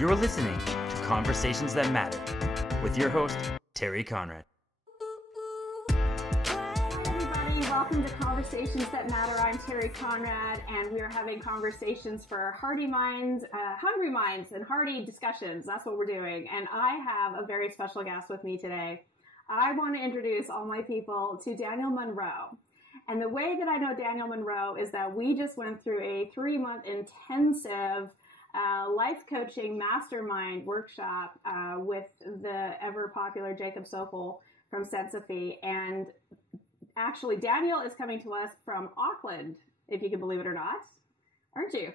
You're listening to Conversations That Matter with your host, Terry Conrad. Everybody, welcome to Conversations That Matter. I'm Terry Conrad, and we are having conversations for hungry minds, and hearty discussions. That's what we're doing. And I have a very special guest with me today. I want to introduce all my people to Daniel Munro. And the way that I know Daniel Munro is that we just went through a 3-month intensive life coaching mastermind workshop with the ever popular Jacob Sokal from Sensophy. And actually, Daniel is coming to us from Auckland, if you can believe it or not. Aren't you?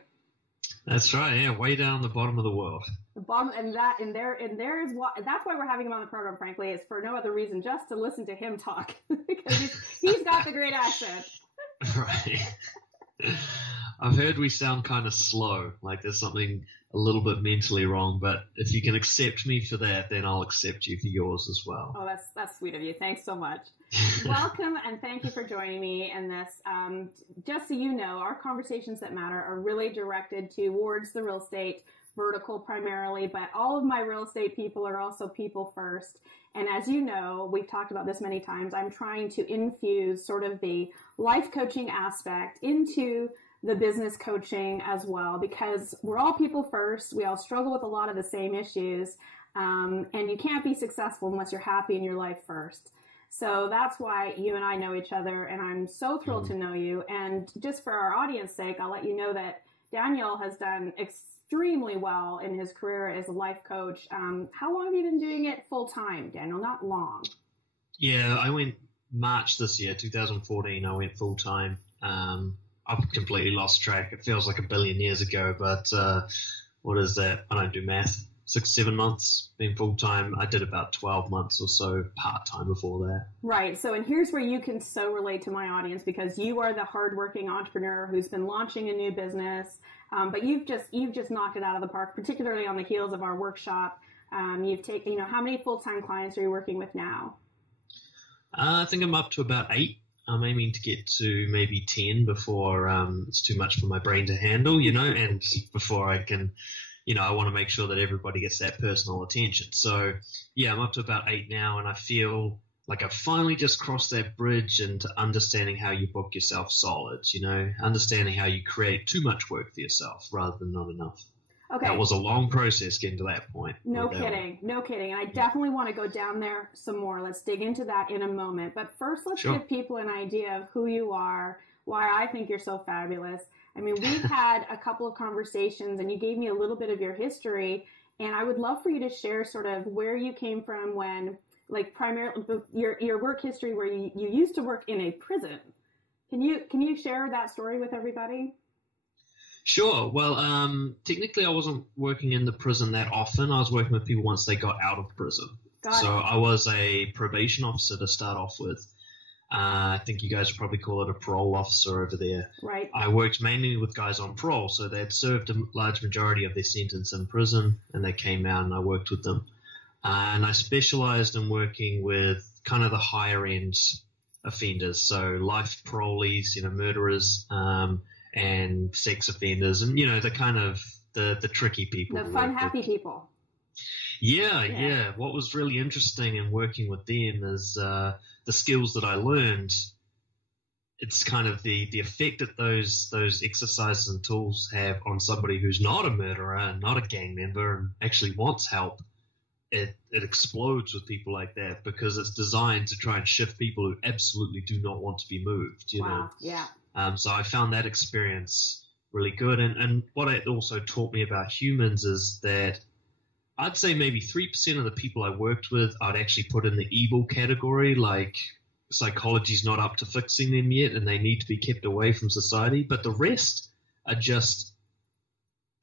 That's right. Yeah, way down the bottom of the world. The bottom, that's why we're having him on the program. Frankly, is for no other reason, just to listen to him talk because he's got the great accent. Right. I've heard we sound kind of slow, like there's something a little bit mentally wrong, but if you can accept me for that, then I'll accept you for yours as well. Oh, that's sweet of you. Thanks so much. Welcome, and thank you for joining me in this. Just so you know, our Conversations That Matter are really directed towards the real estate vertical primarily, but all of my real estate people are also people first. And as you know, we've talked about this many times, I'm trying to infuse sort of the life coaching aspect into the business coaching as well, because we're all people first. We all struggle with a lot of the same issues, and you can't be successful unless you're happy in your life first. So that's why you and I know each other, and I'm so thrilled to know you. And just for our audience sake, I'll let you know that Daniel has done extremely well in his career as a life coach. How long have you been doing it full time, Daniel? Not long. Yeah, I went March this year, 2014, I went full time. I've completely lost track. It feels like a billion years ago, but what is that? I don't do math. 6-7 months being full-time. I did about 12 months or so part-time before that. Right. So, and here's where you can so relate to my audience, because you are the hardworking entrepreneur who's been launching a new business, but you've just knocked it out of the park, particularly on the heels of our workshop. You've taken, how many full-time clients are you working with now? I think I'm up to about 8. I'm aiming to get to maybe 10 before it's too much for my brain to handle, and before I can, I want to make sure that everybody gets that personal attention. So, yeah, I'm up to about 8 now, and I feel like I've finally just crossed that bridge into understanding how you book yourself solid, understanding how you create too much work for yourself rather than not enough. Okay. That was a long process getting to that point. No kidding. And I definitely want to go down there some more. Let's dig into that in a moment. But first, let's give people an idea of who you are, why I think you're so fabulous. I mean, we've had a couple of conversations, and you gave me a little bit of your history, and I would love for you to share sort of where you came from when, like, primarily your work history where you used to work in a prison. Can you share that story with everybody? Sure. Well, technically I wasn't working in the prison that often. I was working with people once they got out of prison. So I was a probation officer to start off with. I think you guys would probably call it a parole officer over there. Right. I worked mainly with guys on parole, so they had served a large majority of their sentence in prison, and they came out and I worked with them. And I specialized in working with kind of the higher end offenders, so life parolees, murderers, and sex offenders, and the kind of the tricky people, the fun, happy people. Yeah. What was really interesting in working with them is the skills that I learned. It's kind of the effect that those exercises and tools have on somebody who's not a murderer and not a gang member and actually wants help. It explodes with people like that because it's designed to try and shift people who absolutely do not want to be moved. Wow. Yeah. So I found that experience really good. And what it also taught me about humans is that I'd say maybe 3% of the people I worked with I'd actually put in the evil category, like psychology's not up to fixing them yet and they need to be kept away from society. But the rest are just,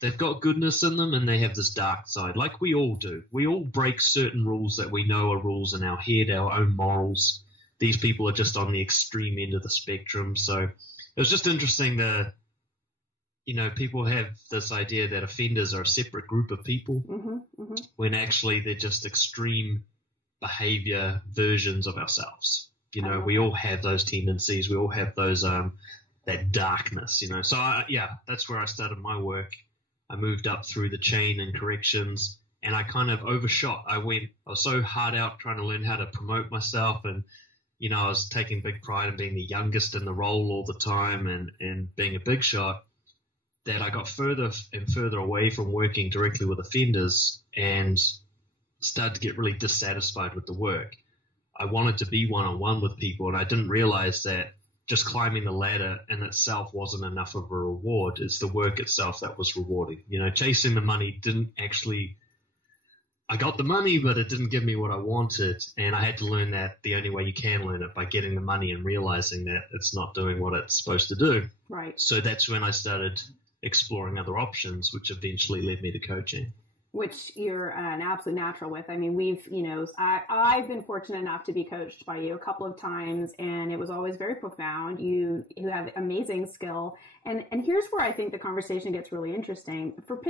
they've got goodness in them and they have this dark side, like we all do. We all break certain rules that we know are rules in our head, our own morals. These people are just on the extreme end of the spectrum. So it was just interesting that, people have this idea that offenders are a separate group of people when actually they're just extreme behavior versions of ourselves. We all have those tendencies. We all have those that darkness, So, that's where I started my work. I moved up through the chain in corrections, and I kind of overshot. I was so hard out trying to learn how to promote myself, and I was taking big pride in being the youngest in the role all the time and being a big shot, that I got further and further away from working directly with offenders and started to get really dissatisfied with the work. I wanted to be one-on-one with people, and I didn't realize that just climbing the ladder in itself wasn't enough of a reward. It's the work itself that was rewarding. Chasing the money didn't actually – I got the money, but it didn't give me what I wanted, and I had to learn that the only way you can learn it by getting the money and realizing that it's not doing what it's supposed to do. Right. So that's when I started exploring other options, which eventually led me to coaching. Which you're an absolute natural with. I mean, I've been fortunate enough to be coached by you a couple of times, and it was always very profound. You have amazing skill. And here's where I think the conversation gets really interesting. For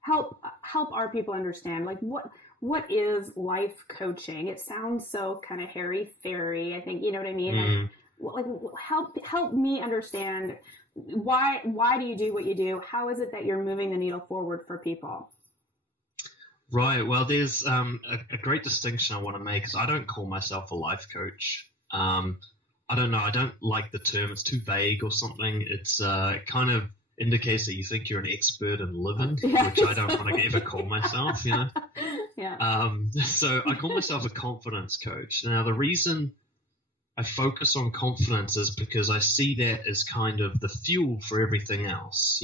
help our people understand, like, what is life coaching? It sounds so kind of hairy-fairy. I think, you know what I mean? Mm. Like, help me understand why do you do what you do? How is it that you're moving the needle forward for people? Right. Well, there's a great distinction I want to make, because I don't call myself a life coach. I don't know. I don't like the term. It's too vague or something. It's kind of indicates that you think you're an expert in living, which I don't want to ever call myself, Yeah. So I call myself a confidence coach. Now, the reason I focus on confidence is because I see that as kind of the fuel for everything else.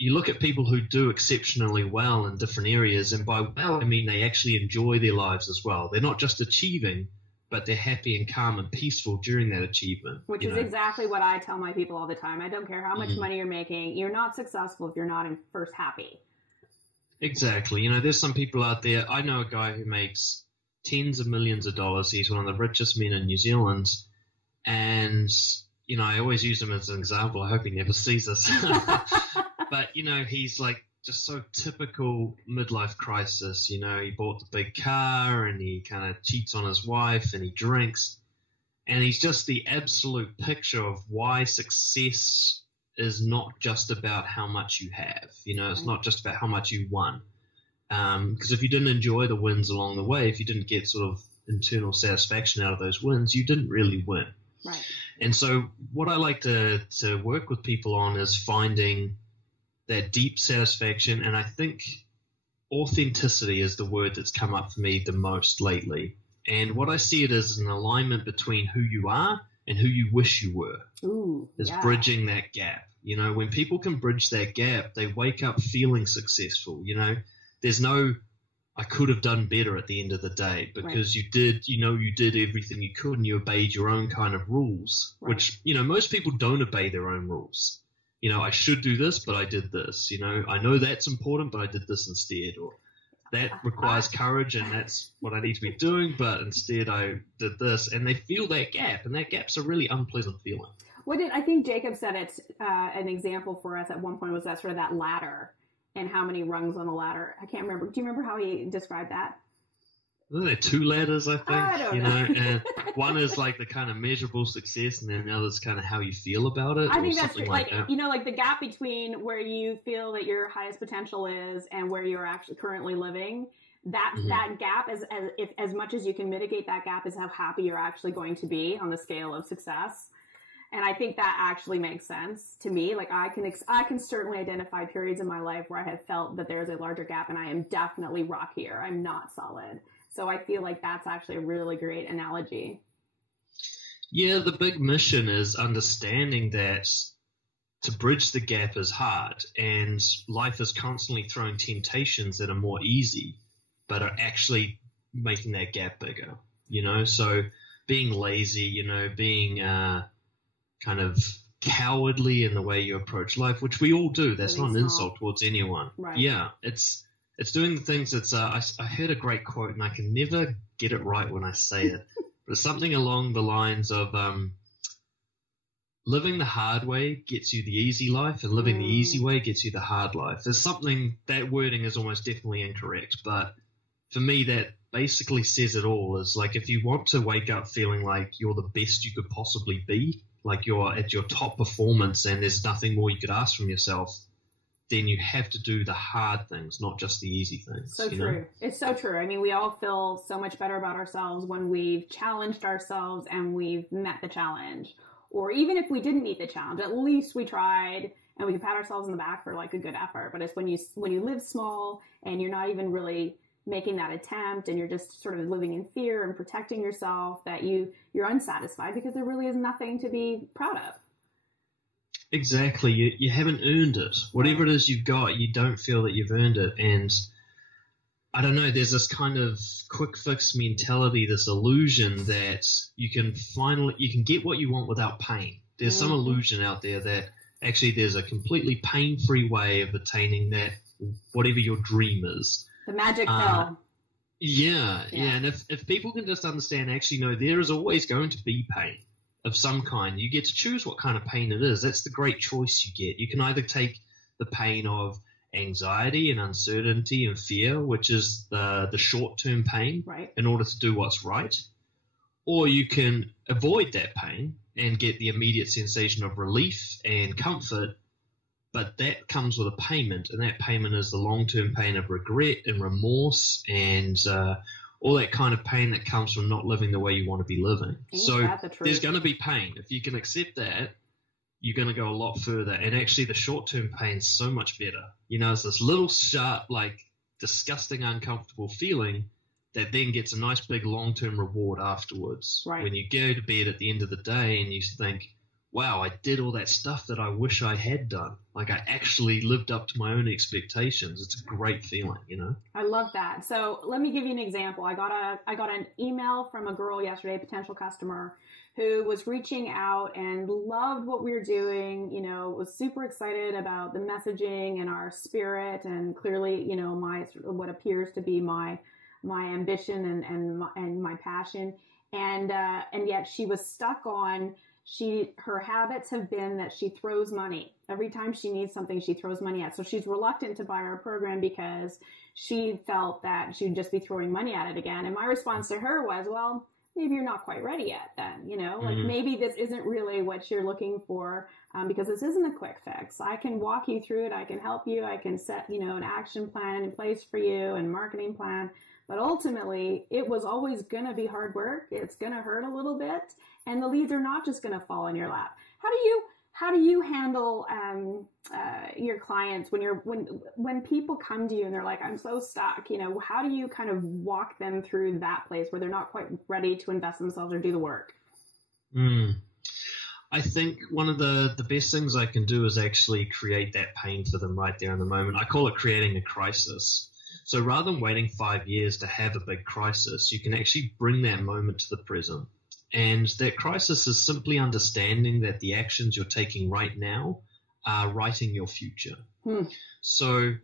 You look at people who do exceptionally well in different areas, and by well, I mean they actually enjoy their lives as well. They're not just achieving, but they're happy and calm and peaceful during that achievement. Which is exactly what I tell my people all the time. I don't care how much money you're making. You're not successful if you're not first happy. Exactly. There's some people out there. I know a guy who makes tens of millions of dollars. He's one of the richest men in New Zealand. And, I always use him as an example. I hope he never sees this. But, he's like just so typical midlife crisis. He bought the big car, and he kind of cheats on his wife, and he drinks. And he's just the absolute picture of why success is not just about how much you have. It's not just about how much you won. Because if you didn't enjoy the wins along the way, if you didn't get sort of internal satisfaction out of those wins, you didn't really win. Right. And so what I like to work with people on is finding that deep satisfaction. And I think authenticity is the word that's come up for me the most lately. And what I see it as an alignment between who you are and who you wish you were. Ooh, is bridging that gap. When people can bridge that gap, they wake up feeling successful. There's no, I could have done better at the end of the day, because you did everything you could, and you obeyed your own kind of rules, which, most people don't obey their own rules. I should do this, but I did this. I know that's important, but I did this instead. Or that requires courage, and that's what I need to be doing, but instead I did this. And they feel that gap, and that gap's a really unpleasant feeling. I think Jacob said it, an example for us at one point was that sort of that ladder and how many rungs on the ladder. I can't remember. Do you remember how he described that? Well, there are two ladders, I think. I don't know. And one is like the kind of measurable success, and then the other is kind of how you feel about it. I think that's like that. Like the gap between where you feel that your highest potential is and where you're actually currently living. That gap is as much as you can mitigate that gap is how happy you're actually going to be on the scale of success. And I think that actually makes sense to me. Like I can certainly identify periods in my life where I have felt that there's a larger gap, and I am definitely rockier. I'm not solid. So I feel like that's actually a really great analogy. Yeah, the big mission is understanding that to bridge the gap is hard, and life is constantly throwing temptations that are more easy, but are actually making that gap bigger. So being lazy, being kind of cowardly in the way you approach life, which we all do. That's not an insult towards anyone. Right. Yeah, it's doing the things that's I heard a great quote, and I can never get it right when I say it, but it's something along the lines of living the hard way gets you the easy life, and living the easy way gets you the hard life. There's something, that wording is almost definitely incorrect, but for me that basically says it all. Is like, if you want to wake up feeling like you're the best you could possibly be, like you're at your top performance and there's nothing more you could ask from yourself, then you have to do the hard things, not just the easy things. So true. It's so true. I mean, we all feel so much better about ourselves when we've challenged ourselves and we've met the challenge. Or even if we didn't meet the challenge, at least we tried and we can pat ourselves on the back for like a good effort. But it's when you live small and you're not even really making that attempt and you're just sort of living in fear and protecting yourself that you're unsatisfied because there really is nothing to be proud of. Exactly. You haven't earned it. Whatever it is you've got, you don't feel that you've earned it. And I don't know, there's this kind of quick fix mentality, this illusion that you can get what you want without pain. There's some illusion out there that actually there's a completely pain-free way of attaining that, whatever your dream is. The magic pill. Yeah. And if people can just understand, actually, no, there is always going to be pain of some kind. You get to choose what kind of pain it is. That's the great choice you get. You can either take the pain of anxiety and uncertainty and fear, which is the short-term pain, right, in order to do what's right, or you can avoid that pain and get the immediate sensation of relief and comfort, but that comes with a payment, and that payment is the long-term pain of regret and remorse and all that kind of pain that comes from not living the way you want to be living. So there's going to be pain. If you can accept that, you're going to go a lot further. And actually the short-term pain is so much better. You know, it's this little sharp, like disgusting, uncomfortable feeling that then gets a nice big long-term reward afterwards. Right. When you go to bed at the end of the day and you think, wow, I did all that stuff that I wish I had done. Like I actually lived up to my own expectations. It's a great feeling, you know? I love that. So let me give you an example. I got an email from a girl yesterday, a potential customer, who was reaching out and loved what we were doing, you know, was super excited about the messaging and our spirit and clearly, you know, what appears to be my ambition and my passion. And yet she was stuck on, her habits have been that she throws money. Every time she needs something, she throws money at. So she's reluctant to buy our program because she felt that she'd just be throwing money at it again. And my response to her was, well, maybe you're not quite ready yet then, you know, like maybe this isn't really what you're looking for, because this isn't a quick fix. I can walk you through it. I can help you. I can set, you know, an action plan in place for you and marketing plan. But ultimately, it was always going to be hard work. It's going to hurt a little bit. And the leads are not just going to fall in your lap. How do you handle your clients when people come to you and they're like, I'm so stuck, you know, how do you kind of walk them through that place where they're not quite ready to invest themselves or do the work? I think one of the best things I can do is actually create that pain for them right there in the moment. I call it creating a crisis. So rather than waiting 5 years to have a big crisis, you can actually bring that moment to the present. And that crisis is simply understanding that the actions you're taking right now are writing your future. So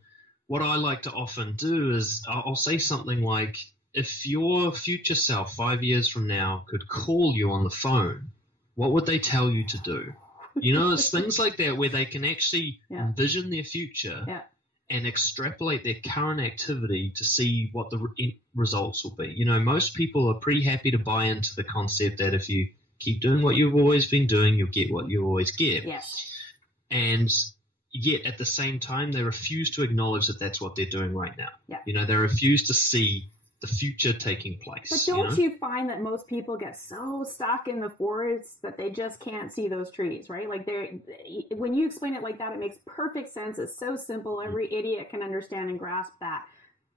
what I like to often do is I'll say something like, if your future self 5 years from now could call you on the phone, what would they tell you to do? You know, it's things like that where they can actually envision their future and extrapolate their current activity to see what the results will be. You know, most people are pretty happy to buy into the concept that if you keep doing what you've always been doing, you'll get what you always get. Yes. And yet at the same time, they refuse to acknowledge that that's what they're doing right now. Yeah. You know, they refuse to see the future taking place. But don't you find that most people get so stuck in the forest that they just can't see those trees, right? Like when you explain it like that, it makes perfect sense. It's so simple. Every idiot can understand and grasp that.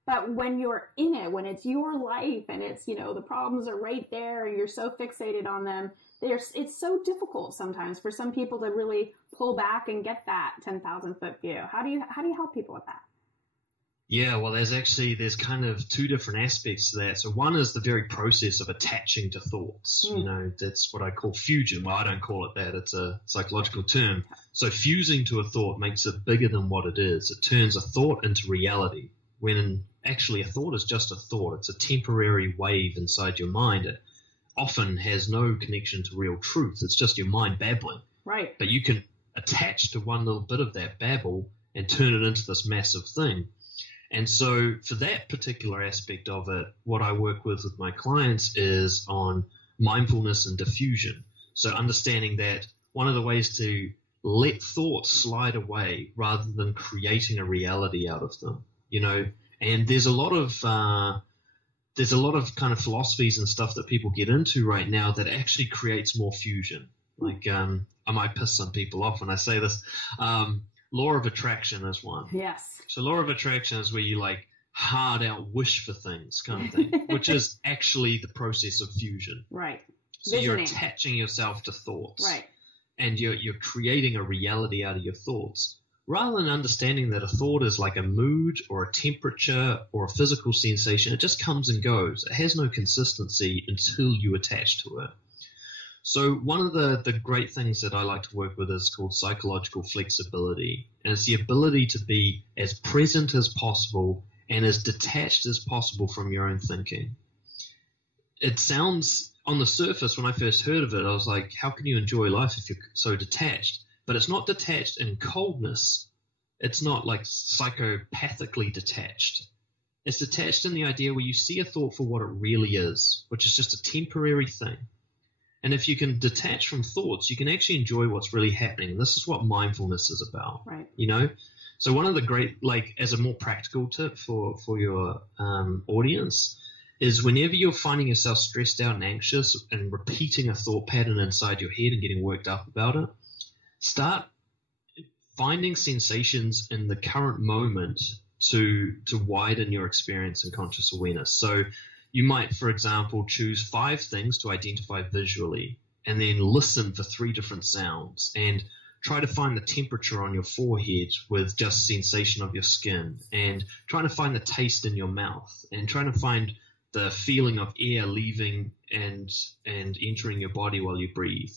But when you're in it, when it's your life and it's, you know, the problems are right there and you're so fixated on them, it's so difficult sometimes for some people to really pull back and get that 10,000 foot view. How do you help people with that? Yeah, well, there's kind of two different aspects to that. So one is the very process of attaching to thoughts. You know, that's what I call fusion. Well, I don't call it that. It's a psychological term. So fusing to a thought makes it bigger than what it is. It turns a thought into reality, when actually a thought is just a thought. It's a temporary wave inside your mind. It often has no connection to real truth. It's just your mind babbling. Right. But you can attach to one little bit of that babble and turn it into this massive thing. And so for that particular aspect of it, what I work with my clients is on mindfulness and diffusion. So understanding that one of the ways to let thoughts slide away rather than creating a reality out of them, you know. And there's a lot of kind of philosophies and stuff that people get into right now that actually creates more fusion. Like, I might piss some people off when I say this. Law of attraction is one. Yes. So law of attraction is where you like hard out wish for things kind of thing, which is actually the process of fusion. Right. So Visioning. you're attaching yourself to thoughts. Right. And you're creating a reality out of your thoughts, rather than understanding that a thought is like a mood or a temperature or a physical sensation. It just comes and goes. It has no consistency until you attach to it. So one of the great things that I like to work with is called psychological flexibility. And it's the ability to be as present as possible and as detached as possible from your own thinking. It sounds, on the surface, when I first heard of it, I was like, how can you enjoy life if you're so detached? But it's not detached in coldness. It's not like psychopathically detached. It's detached in the idea where you see a thought for what it really is, which is just a temporary thing. And if you can detach from thoughts, you can actually enjoy what's really happening. This is what mindfulness is about, right? You know? So one of the great, like as a more practical tip for your audience, is whenever you're finding yourself stressed out and anxious and repeating a thought pattern inside your head and getting worked up about it, start finding sensations in the current moment to widen your experience and conscious awareness. So you might, for example, choose 5 things to identify visually and then listen for 3 different sounds and try to find the temperature on your forehead with just sensation of your skin, and trying to find the taste in your mouth, and trying to find the feeling of air leaving and entering your body while you breathe.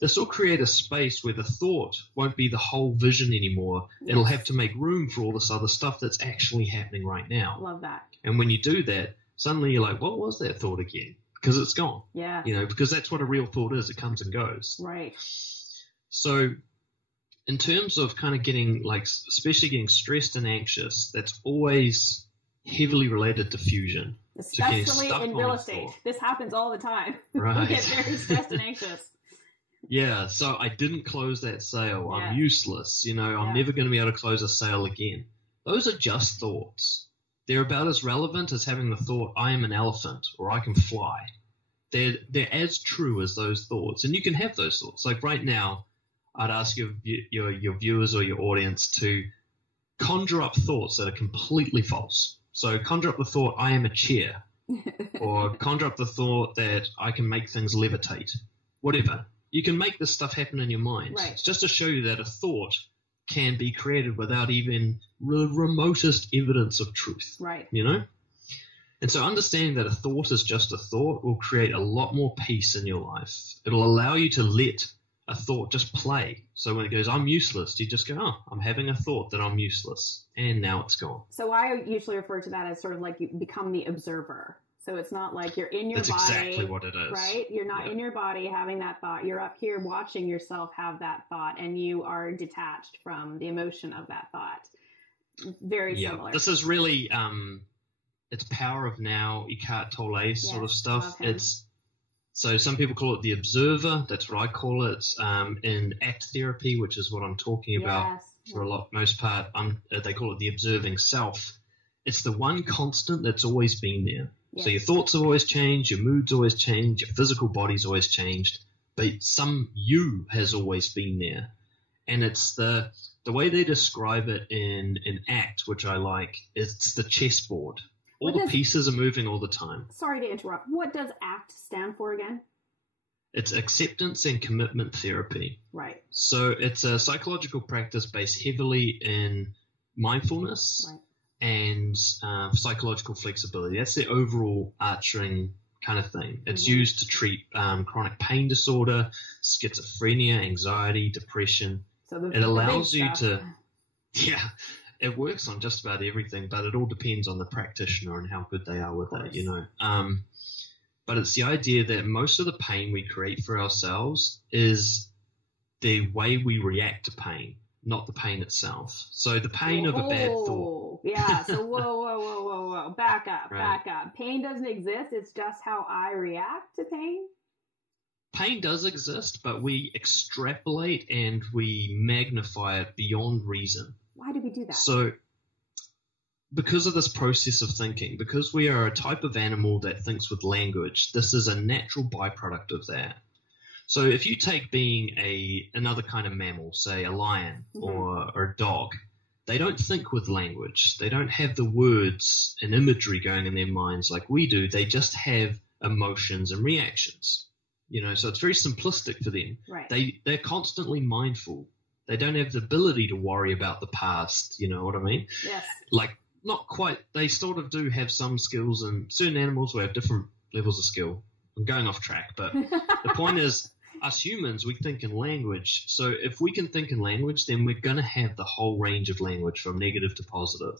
This will create a space where the thought won't be the whole vision anymore. Yes. It'll have to make room for all this other stuff that's actually happening right now. Love that. And when you do that, suddenly you're like, what was that thought again? Because it's gone. Yeah. You know, because that's what a real thought is. It comes and goes. Right. So in terms of kind of getting, like, especially getting stressed and anxious, that's always heavily related to fusion. Especially in real estate. This happens all the time. Right. We get very stressed and anxious. Yeah, so I didn't close that sale. Yeah. I'm useless. You know, I'm never going to be able to close a sale again. Those are just thoughts. They're about as relevant as having the thought, I am an elephant or I can fly. They're as true as those thoughts. And you can have those thoughts. Like right now, I'd ask your viewers or your audience to conjure up thoughts that are completely false. So conjure up the thought, I am a chair. Or conjure up the thought that I can make things levitate. Whatever. You can make this stuff happen in your mind. Right. It's just to show you that a thought can be created without even the remotest evidence of truth. Right. You know? And so understanding that a thought is just a thought will create a lot more peace in your life. It'll allow you to let a thought just play. So when it goes, I'm useless, you just go, oh, I'm having a thought that I'm useless. And now it's gone. So I usually refer to that as sort of like you become the observer. So it's not like you're in your body. That's exactly what it is. Right? You're not in your body having that thought. You're up here watching yourself have that thought, and you are detached from the emotion of that thought. Very similar. This is really, it's power of now, Eckhart Tolle sort of stuff. So some people call it the observer. That's what I call it. In ACT therapy, which is what I'm talking about for most part, they call it the observing self. It's the one constant that's always been there. Yes. So your thoughts have always changed, your moods always changed, your physical body's always changed, but some you has always been there. And it's the way they describe it in ACT, which I like, it's the chessboard. All the pieces are moving all the time. Sorry to interrupt. What does ACT stand for again? It's acceptance and commitment therapy. Right. So it's a psychological practice based heavily in mindfulness. Right. And psychological flexibility. That's the overall arching kind of thing. It's used to treat chronic pain disorder, schizophrenia, anxiety, depression. So it allows you to, it works on just about everything, but it all depends on the practitioner and how good they are with it, you know. But it's the idea that most of the pain we create for ourselves is the way we react to pain, not the pain itself. So the pain of a bad thought. Yeah, so whoa. Back up. Pain doesn't exist. It's just how I react to pain. pain does exist, but we extrapolate and we magnify it beyond reason. Why do we do that? So because of this process of thinking, because we are a type of animal that thinks with language, this is a natural byproduct of that. So if you take being another kind of mammal, say a lion or a dog, they don't think with language. They don't have the words and imagery going in their minds like we do. They just have emotions and reactions. So it's very simplistic for them. Right. They're constantly mindful. They don't have the ability to worry about the past. You know what I mean? Yes. Like, not quite. They sort of do have some skills, and certain animals will have different levels of skill. I'm going off track, but the point is, us humans, we think in language. So if we can think in language, then we're going to have the whole range of language from negative to positive.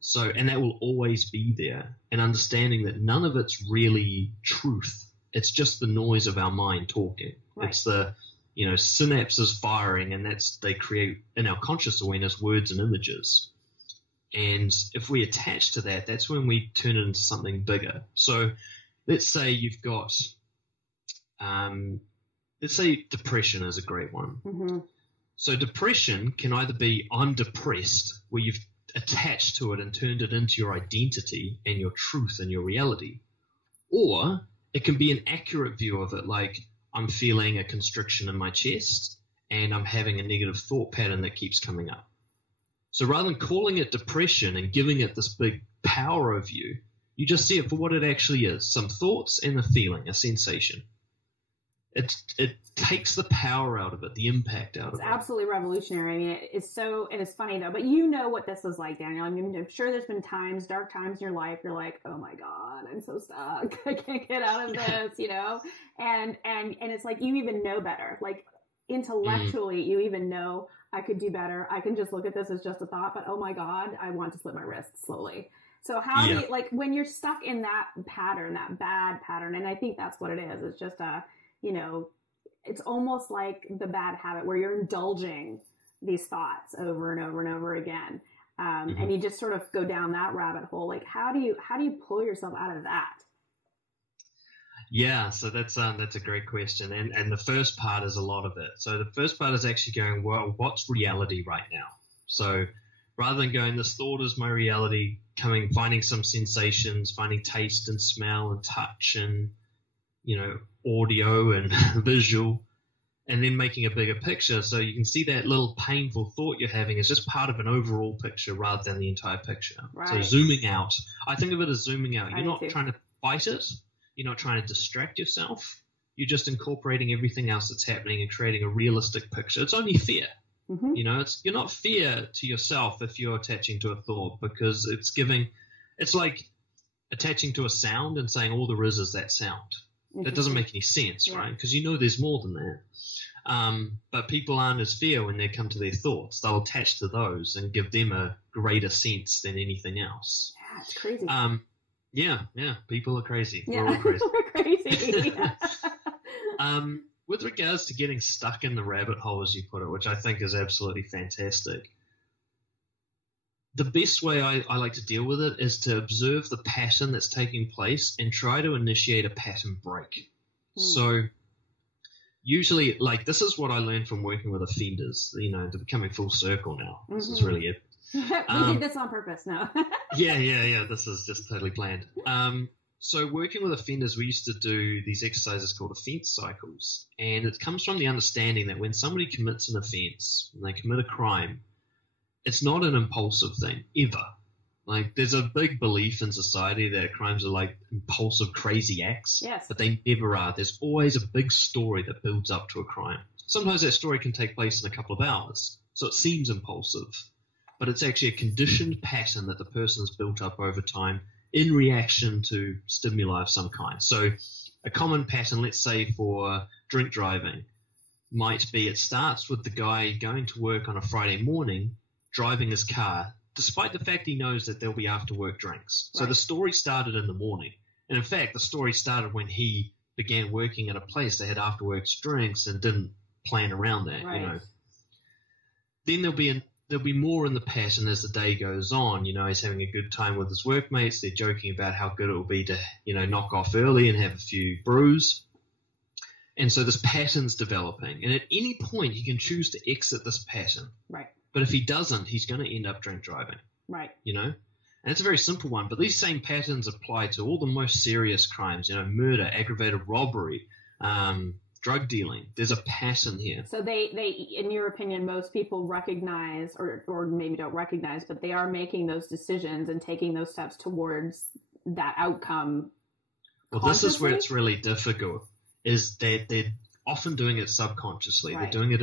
So, and that will always be there. And understanding that none of it's really truth. It's just the noise of our mind talking. Right. It's the, synapses firing, and they create in our conscious awareness words and images. And if we attach to that, that's when we turn it into something bigger. So let's say you've got, let's say depression is a great one. So depression can either be I'm depressed, where you've attached to it and turned it into your identity and your truth and your reality. Or it can be an accurate view of it, like I'm feeling a constriction in my chest and I'm having a negative thought pattern that keeps coming up. So rather than calling it depression and giving it this big power of you, you just see it for what it actually is, some thoughts and a feeling, a sensation. It takes the power out of it, the impact out of it. It's absolutely revolutionary. I mean, it's funny though, but what this is like, Daniel. I mean, I'm sure there's been dark times in your life, you're like, oh my God, I'm so stuck. I can't get out of this, and it's like, you even know better. Like intellectually, you even know I could do better. I can just look at this as just a thought, but oh my God, I want to slit my wrist slowly. So how do you, like, when you're stuck in that pattern, that bad pattern, and I think that's what it is. It's just it's almost like the bad habit where you're indulging these thoughts over and over and over again. And you just sort of go down that rabbit hole. Like, how do you pull yourself out of that? Yeah, so that's a great question. And the first part is a lot of it. So the first part is actually going, well, what's reality right now? So rather than going, this thought is my reality, finding some sensations, finding taste and smell and touch and, audio and visual, and then making a bigger picture. So you can see that little painful thought you're having is just part of an overall picture rather than the entire picture. Right. So zooming out, I think of it as zooming out. You're not too. trying to fight it. You're not trying to distract yourself. You're just incorporating everything else that's happening and creating a realistic picture. It's only fear. You're not fear to yourself if you're attaching to a thought, because it's like attaching to a sound and saying all there is that sound. That doesn't make any sense, right? Because there's more than that. But people aren't as fear when they come to their thoughts. They'll attach to those and give them a greater sense than anything else. Yeah, it's crazy. Yeah, people are crazy. Yeah, we're all crazy. we're crazy. With regards to getting stuck in the rabbit hole, as you put it, which I think is absolutely fantastic, the best way I like to deal with it is to observe the pattern that's taking place and try to initiate a pattern break. So usually, like, this is what I learned from working with offenders, they're becoming full circle now. This is really it. We did this on purpose, no? Yeah. This is just totally planned. So working with offenders, we used to do these exercises called offense cycles. And it comes from the understanding that when somebody commits an offense, when they commit a crime, it's not an impulsive thing, ever. Like, there's a big belief in society that crimes are like impulsive, crazy acts. Yes. But they never are. There's always a big story that builds up to a crime. Sometimes that story can take place in a couple of hours, so it seems impulsive. But it's actually a conditioned pattern that the person has built up over time in reaction to stimuli of some kind. So a common pattern, let's say for drink driving, might be it starts with the guy going to work on a Friday morning, driving his car, despite the fact he knows that there'll be after-work drinks. Right. So the story started in the morning. And in fact, the story started when he began working at a place that had after-work drinks and didn't plan around that, Right. Then there'll be more in the pattern as the day goes on. He's having a good time with his workmates. They're joking about how good it will be to, knock off early and have a few brews. And so this pattern's developing. And at any point, he can choose to exit this pattern. Right. But if he doesn't, he's going to end up drink driving. Right. You know? And it's a very simple one, but these same patterns apply to all the most serious crimes, you know, murder, aggravated robbery, drug dealing. There's a pattern here. So they, in your opinion, most people recognize, or maybe don't recognize, but they are making those decisions and taking those steps towards that outcome. Well, this is where it's really difficult, is that they're often doing it subconsciously. Right. They're doing it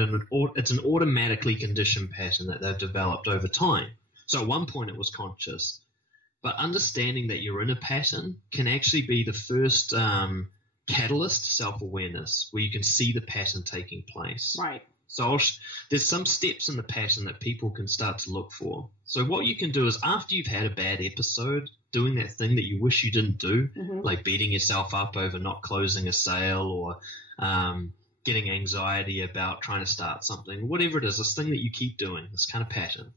it's an automatically conditioned pattern that they've developed over time. So at one point it was conscious. But understanding that you're in a pattern can actually be the first catalyst to self-awareness, where you can see the pattern taking place. Right. So there's some steps in the pattern that people can start to look for. So what you can do is, after you've had a bad episode, doing that thing that you wish you didn't do, like beating yourself up over not closing a sale, or getting anxiety about trying to start something, whatever it is, this thing that you keep doing, this kind of pattern,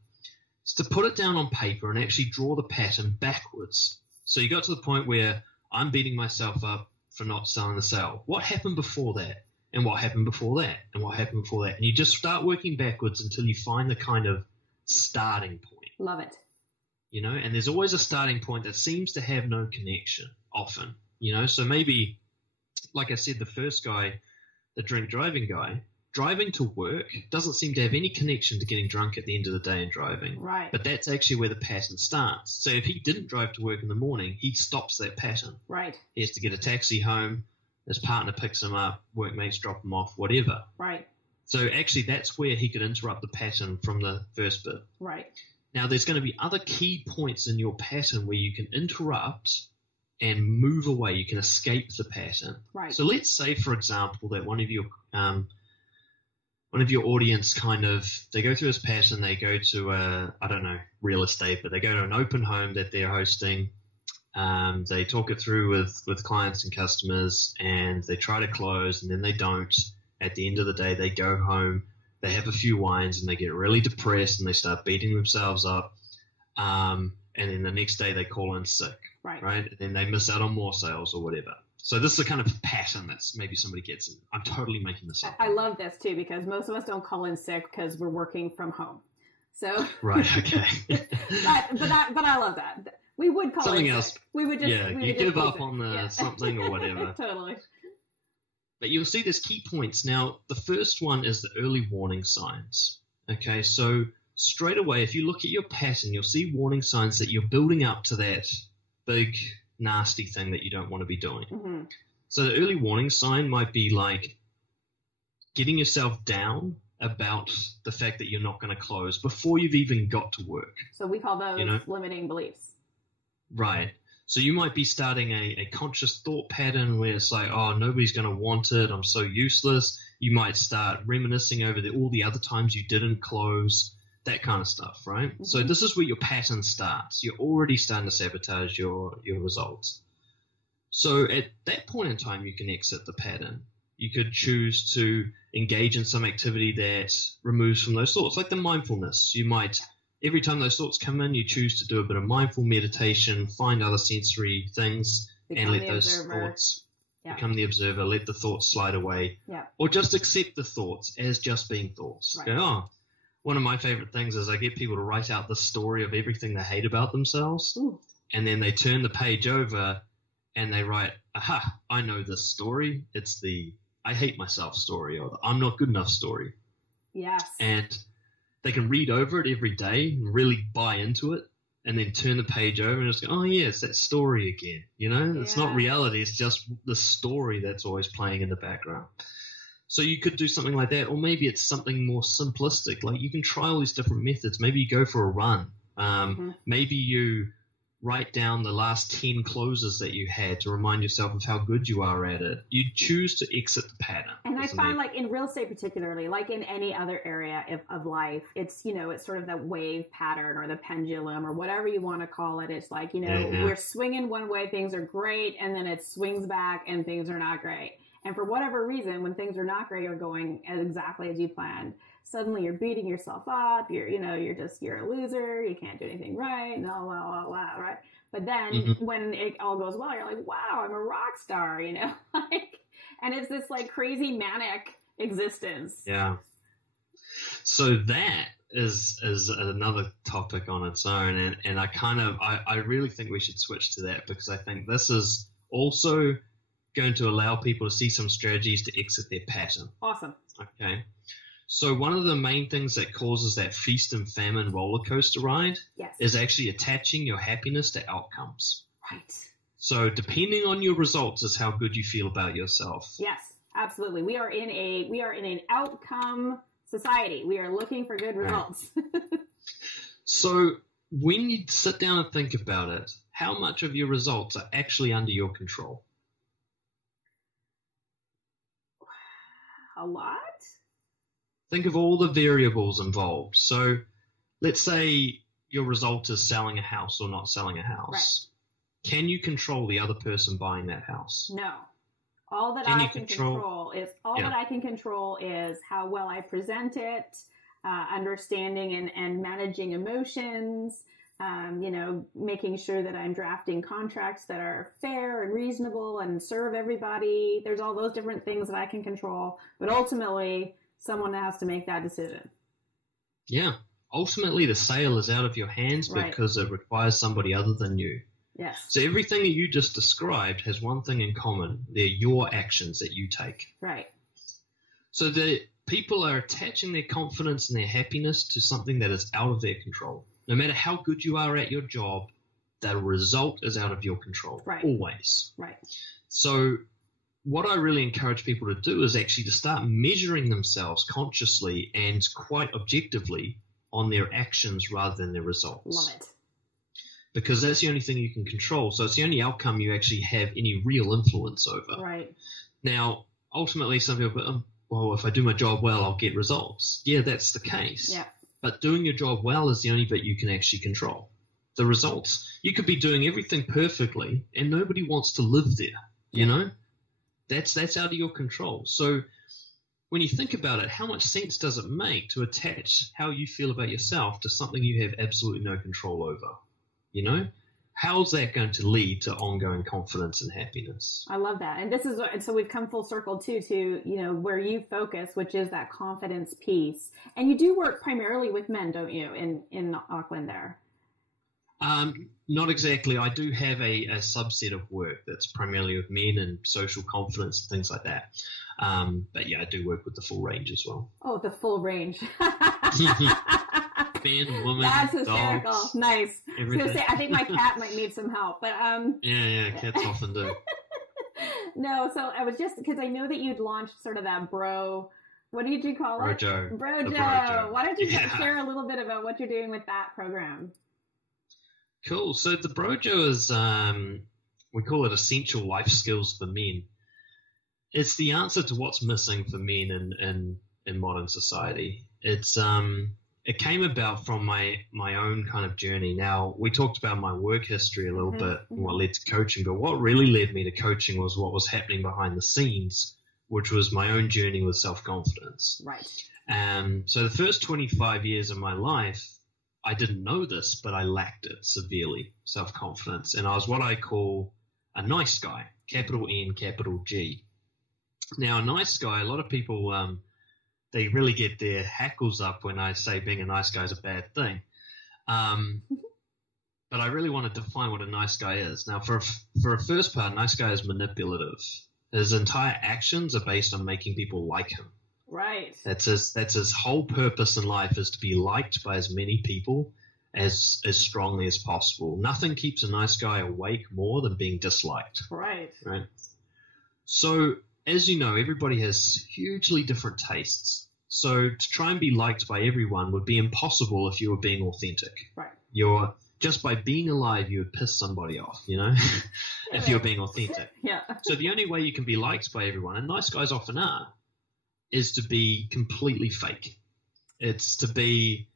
is to put it down on paper and actually draw the pattern backwards. So you got to the point where I'm beating myself up for not selling the sale. What happened before that? And what happened before that? And what happened before that? And you just start working backwards until you find the kind of starting point. Love it. You know, and there's always a starting point that seems to have no connection often, you know. So maybe, like I said, the first guy, the drink driving guy, driving to work doesn't seem to have any connection to getting drunk at the end of the day and driving. Right. But that's actually where the pattern starts. So if he didn't drive to work in the morning, he stops that pattern. Right. He has to get a taxi home. His partner picks him up. Workmates drop him off, whatever. Right. So actually that's where he could interrupt the pattern from the first bit. Right. Now there's going to be other key points in your pattern where you can interrupt and move away. You can escape the pattern. Right. So let's say, for example, that one of your audience they go through this pattern. They go to real estate, but they go to an open home that they're hosting. They talk it through with clients and customers, and they try to close, and then they don't. At the end of the day, they go home, they have a few wines, and they get really depressed, and they start beating themselves up. And then the next day they call in sick, right? And then they miss out on more sales or whatever. So this is the kind of pattern that's maybe somebody gets in. I'm totally making this up. I love this too, because most of us don't call in sick because we're working from home. So right, okay. but I love that. We would call something in else. Sick. We would just you give up on the something or whatever. Totally. But you'll see there's key points. Now, the first one is the early warning signs. Okay, so straight away, if you look at your pattern, you'll see warning signs that you're building up to that big, nasty thing that you don't want to be doing. Mm-hmm. So the early warning sign might be like getting yourself down about the fact that you're not going to close before you've even got to work. So we call those limiting beliefs. Right. So you might be starting a conscious thought pattern where it's like, oh, nobody's going to want it. I'm so useless. You might start reminiscing over all the other times you didn't close, that kind of stuff, right? Mm-hmm. So this is where your pattern starts. You're already starting to sabotage your results. So at that point in time, you can exit the pattern. You could choose to engage in some activity that removes from those thoughts, like the mindfulness. You might, every time those thoughts come in, you choose to do a bit of mindful meditation, find other sensory things, and let those thoughts become the observer, let the thoughts slide away, or just accept the thoughts as just being thoughts. Right. Go, oh, one of my favorite things is I get people to write out the story of everything they hate about themselves, and then they turn the page over and they write, aha, I know this story. It's the I hate myself story, or the I'm not good enough story. Yes. And they can read over it every day and really buy into it, and then turn the page over and just go, oh, yeah, it's that story again. You know, it's not reality. It's just the story that's always playing in the background. So you could do something like that, or maybe it's something more simplistic. Like you can try all these different methods. Maybe you go for a run. Maybe you write down the last 10 closes that you had to remind yourself of how good you are at it. You choose to exit the pattern. And I find like in real estate particularly, like in any other area of life, it's, it's sort of that wave pattern or the pendulum or whatever you want to call it. It's like, we're swinging one way, things are great, and then it swings back and things are not great. And for whatever reason, when things are not great or going exactly as you planned, suddenly you're beating yourself up. You're a loser. You can't do anything right. No, blah, blah, blah, right? But then when it all goes well, you're like, wow, I'm a rock star, And it's this like crazy manic existence. Yeah. So that is another topic on its own, and I really think we should switch to that, because I think this is also going to allow people to see some strategies to exit their pattern. Awesome. Okay. So one of the main things that causes that feast and famine roller coaster ride is actually attaching your happiness to outcomes. Right. So depending on your results is how good you feel about yourself. Yes, absolutely. We are in an outcome society. We are looking for good results. So when you sit down and think about it, how much of your results are actually under your control? A lot. Think of all the variables involved. So let's say your result is selling a house or not selling a house. Right. Can you control the other person buying that house? No. All that I can control is how well I present it, understanding and managing emotions, making sure that I'm drafting contracts that are fair and reasonable and serve everybody. There's all those different things that I can control, but ultimately someone has to make that decision. Yeah. Ultimately, the sale is out of your hands because it requires somebody other than you. Yes. So everything that you just described has one thing in common. They're your actions that you take. Right. So the people are attaching their confidence and their happiness to something that is out of their control. No matter how good you are at your job, the result is out of your control. Right. Always. Right. So what I really encourage people to do is actually to start measuring themselves consciously and quite objectively on their actions rather than their results. Love it. Because that's the only thing you can control. So it's the only outcome you actually have any real influence over. Right. Now, ultimately, some people go, well, if I do my job well, I'll get results. Yeah, that's the case. Yeah. But doing your job well is the only bit you can actually control. The results. You could be doing everything perfectly, and nobody wants to live there. You know? That's out of your control. So when you think about it, how much sense does it make to attach how you feel about yourself to something you have absolutely no control over? You know, how's that going to lead to ongoing confidence and happiness? I love that. And so we've come full circle too, to, where you focus, which is that confidence piece. And you do work primarily with men, don't you, in Auckland there? Not exactly. I do have a subset of work that's primarily with men and social confidence and things like that. But yeah, I do work with the full range as well. Oh, the full range. Man, woman, that's hysterical. dogs, nice. Everything. I was gonna say, I think my cat might need some help, but yeah, cats often do. No, so I was just because I know that you'd launched sort of that what did you call it? Brojo. Why don't you share a little bit about what you're doing with that program? Cool. So the Brojo is we call it essential life skills for men. It's the answer to what's missing for men in modern society. It came about from my own kind of journey. Now, we talked about my work history a little bit and what led to coaching, but what really led me to coaching was what was happening behind the scenes, which was my own journey with self-confidence. Right. So the first 25 years of my life, I didn't know this, but I lacked it severely, self-confidence. And I was what I call a nice guy, capital N, capital G. Now, a nice guy, a lot of people they really get their hackles up when I say being a nice guy is a bad thing. But I really want to define what a nice guy is. Now, for a first part, a nice guy is manipulative. His entire actions are based on making people like him. Right. That's his whole purpose in life, is to be liked by as many people as strongly as possible. Nothing keeps a nice guy awake more than being disliked. Right. So, as you know, everybody has hugely different tastes. So to try and be liked by everyone would be impossible if you were being authentic. Right. Just by being alive, you would piss somebody off, if you're being authentic. Yeah. So the only way you can be liked by everyone, and nice guys often are, is to be completely fake. It's to be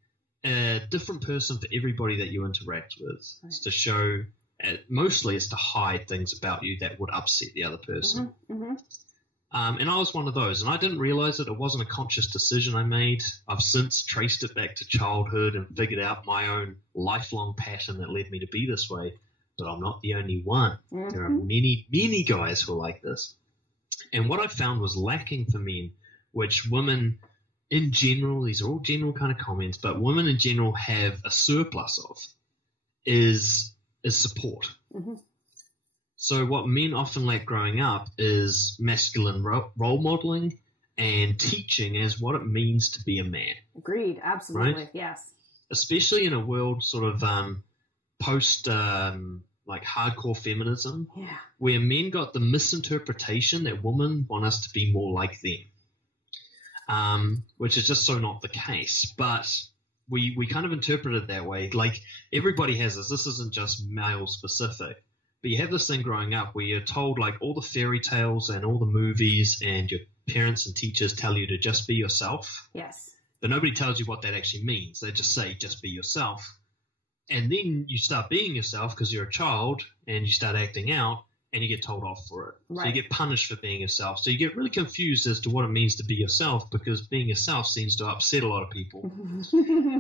a different person for everybody that you interact with. Right. It's to show, mostly it's to hide things about you that would upset the other person. And I was one of those, and I didn't realize it. It wasn't a conscious decision I made. I've since traced it back to childhood and figured out my own lifelong pattern that led me to be this way. But I'm not the only one. There are many, many guys who are like this. And what I found was lacking for men, which women in general, these are all general kind of comments, but women in general have a surplus of, is support. Mm-hmm. So what men often lack growing up is masculine role modeling and teaching as what it means to be a man. Agreed. Absolutely. Right? Yes. Especially in a world sort of post like hardcore feminism, where men got the misinterpretation that women want us to be more like them, which is just so not the case. But we kind of interpret it that way. Like everybody has this. This isn't just male specific. But you have this thing growing up where you're told like all the fairy tales and all the movies and your parents and teachers tell you to just be yourself. Yes. But nobody tells you what that actually means. They just say, just be yourself. And then you start being yourself because you're a child and you start acting out and you get told off for it. Right. So you get punished for being yourself. So you get really confused as to what it means to be yourself because being yourself seems to upset a lot of people.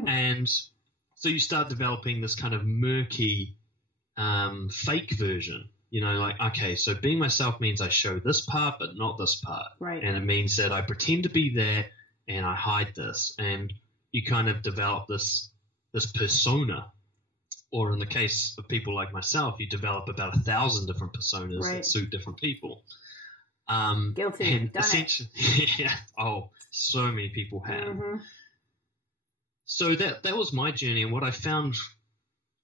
And so you start developing this kind of murky fake version. You know, like, okay, so being myself means I show this part but not this part. Right. And it means that I pretend to be that and I hide this. And you kind of develop this persona. Or in the case of people like myself, you develop about 1,000 different personas that suit different people. Guilty. And Done essentially, yeah. Oh, so many people have. Mm-hmm. So that was my journey, and what I found,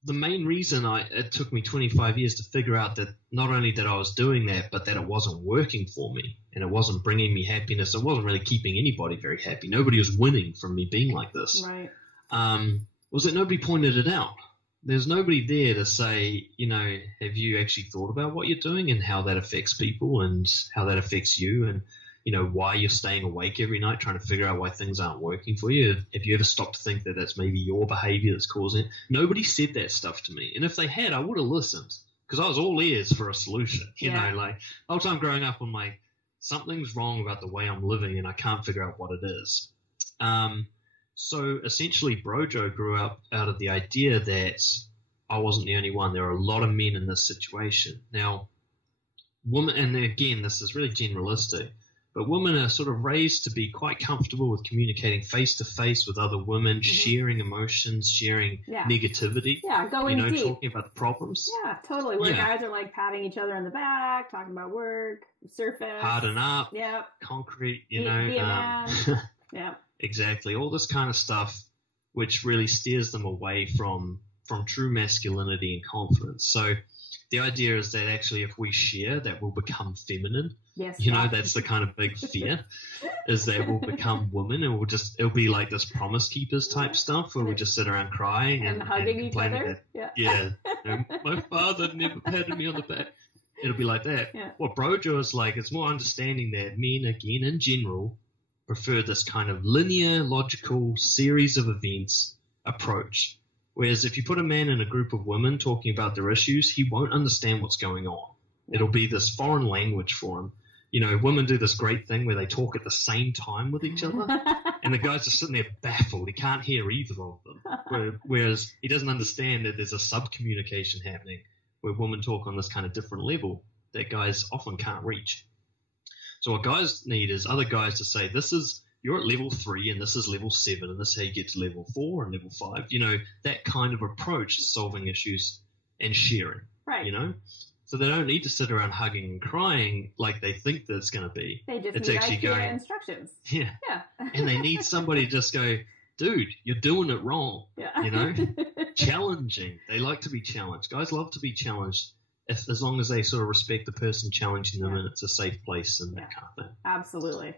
the main reason it took me 25 years to figure out that not only that I was doing that, but that it wasn't working for me, and it wasn't bringing me happiness. It wasn't really keeping anybody very happy. Nobody was winning from me being like this. Right. Was that nobody pointed it out. There's nobody there to say, you know, have you actually thought about what you're doing and how that affects people and how that affects you and, you know, why you're staying awake every night trying to figure out why things aren't working for you. If you ever stop to think that that's maybe your behavior that's causing it. Nobody said that stuff to me. And if they had, I would have listened because I was all ears for a solution. You know, like the whole time growing up, I'm like, something's wrong about the way I'm living and I can't figure out what it is. So essentially, Brojo grew up out of the idea that I wasn't the only one. There are a lot of men in this situation. Now, women, and again, this is really generalistic, but women are sort of raised to be quite comfortable with communicating face-to-face with other women, sharing emotions, sharing negativity. Yeah, going deep. Talking about the problems. Yeah, totally. Where guys are like patting each other in the back, talking about work, surface. Harden up. Yep. Concrete, Be a man. Yeah. Exactly. All this kind of stuff which really steers them away from true masculinity and confidence. So the idea is that actually if we share, that we'll become feminine. Yes. You know, that's the kind of big fear is that we'll become women and it'll be like this promise keepers type stuff where we just sit around crying and hugging each other. My father never patted me on the back. It'll be like that. Yeah. What Brojo is like, it's more understanding that men, again, in general, prefer this kind of linear, logical series of events approach. Whereas if you put a man in a group of women talking about their issues, he won't understand what's going on. It'll be this foreign language for him. You know, women do this great thing where they talk at the same time with each other, and the guy's just sitting there baffled. He can't hear either of them. Whereas he doesn't understand that there's a sub-communication happening where women talk on this kind of different level that guys often can't reach. So what guys need is other guys to say, you're at level 3 and this is level 7 and this is how you get to level 4 and level 5. You know, that kind of approach to solving issues and sharing. Right. You know? So they don't need to sit around hugging and crying like they think that it's going to be. They just it's need actually IKEA instructions. Yeah. Yeah. And they need somebody to just go, dude, you're doing it wrong. Yeah. You know? Challenging. They like to be challenged. Guys love to be challenged. As long as they sort of respect the person challenging them and it's a safe place and that kind of thing. Absolutely.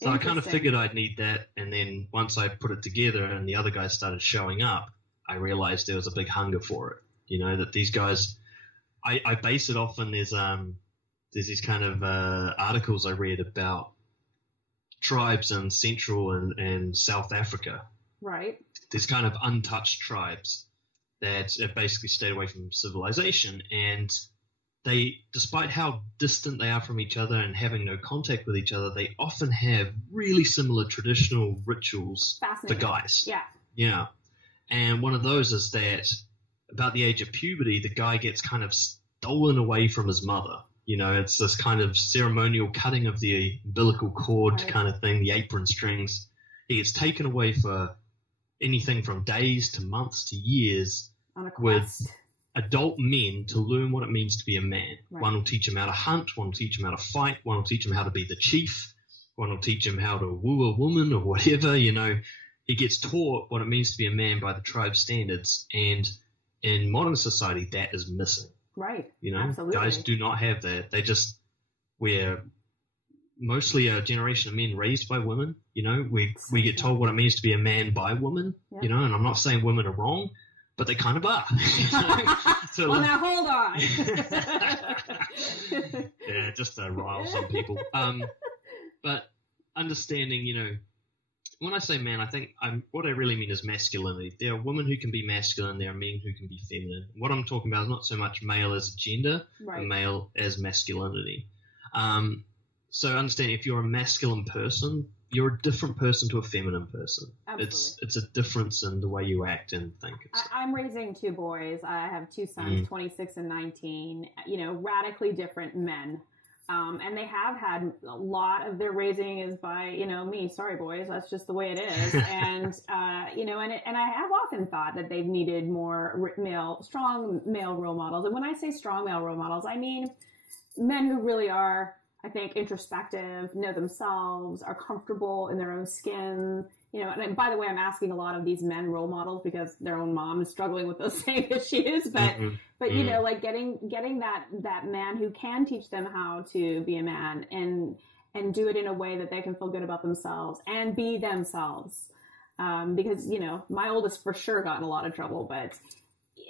So I kind of figured I'd need that, and then once I put it together and the other guys started showing up, I realized there was a big hunger for it. You know, that these guys, I base it off on there's these kind of articles I read about tribes in Central and South Africa. Right. These kind of untouched tribes that have basically stayed away from civilization, and they, despite how distant they are from each other and having no contact with each other, they often have really similar traditional rituals for guys. Yeah. Yeah. And one of those is that about the age of puberty, the guy gets kind of stolen away from his mother. It's this kind of ceremonial cutting of the umbilical cord kind of thing, the apron strings. He gets taken away for anything from days to months to years on a with quest. adult men to learn what it means to be a man. Right. One will teach him how to hunt, one will teach him how to fight, one will teach him how to be the chief, one will teach him how to woo a woman or whatever, He gets taught what it means to be a man by the tribe standards, and in modern society that is missing. Right. Absolutely. Guys do not have that. We're mostly a generation of men raised by women. We get told what it means to be a man by women. Yep. And I'm not saying women are wrong, but they kind of are. So, well, now hold on. Yeah, just to rile some people. But understanding, when I say man, I think what I really mean is masculinity. There are women who can be masculine, there are men who can be feminine. What I'm talking about is not so much male as a gender, but male as masculinity. So understand, if you're a masculine person, you're a different person to a feminine person. Absolutely. It's a difference in the way you act and think. I'm raising two boys. I have two sons, 26 and 19, radically different men. And they have had a lot of their raising is by, me. Sorry, boys. That's just the way it is. And, and I have often thought that they've needed more strong male role models. And when I say strong male role models, I mean men who really are, I think, introspective, know themselves, are comfortable in their own skin. And by the way, I'm asking a lot of these men role models because their own mom is struggling with those same issues. But like getting that man who can teach them how to be a man and do it in a way that they can feel good about themselves and be themselves. Because my oldest for sure got in a lot of trouble, but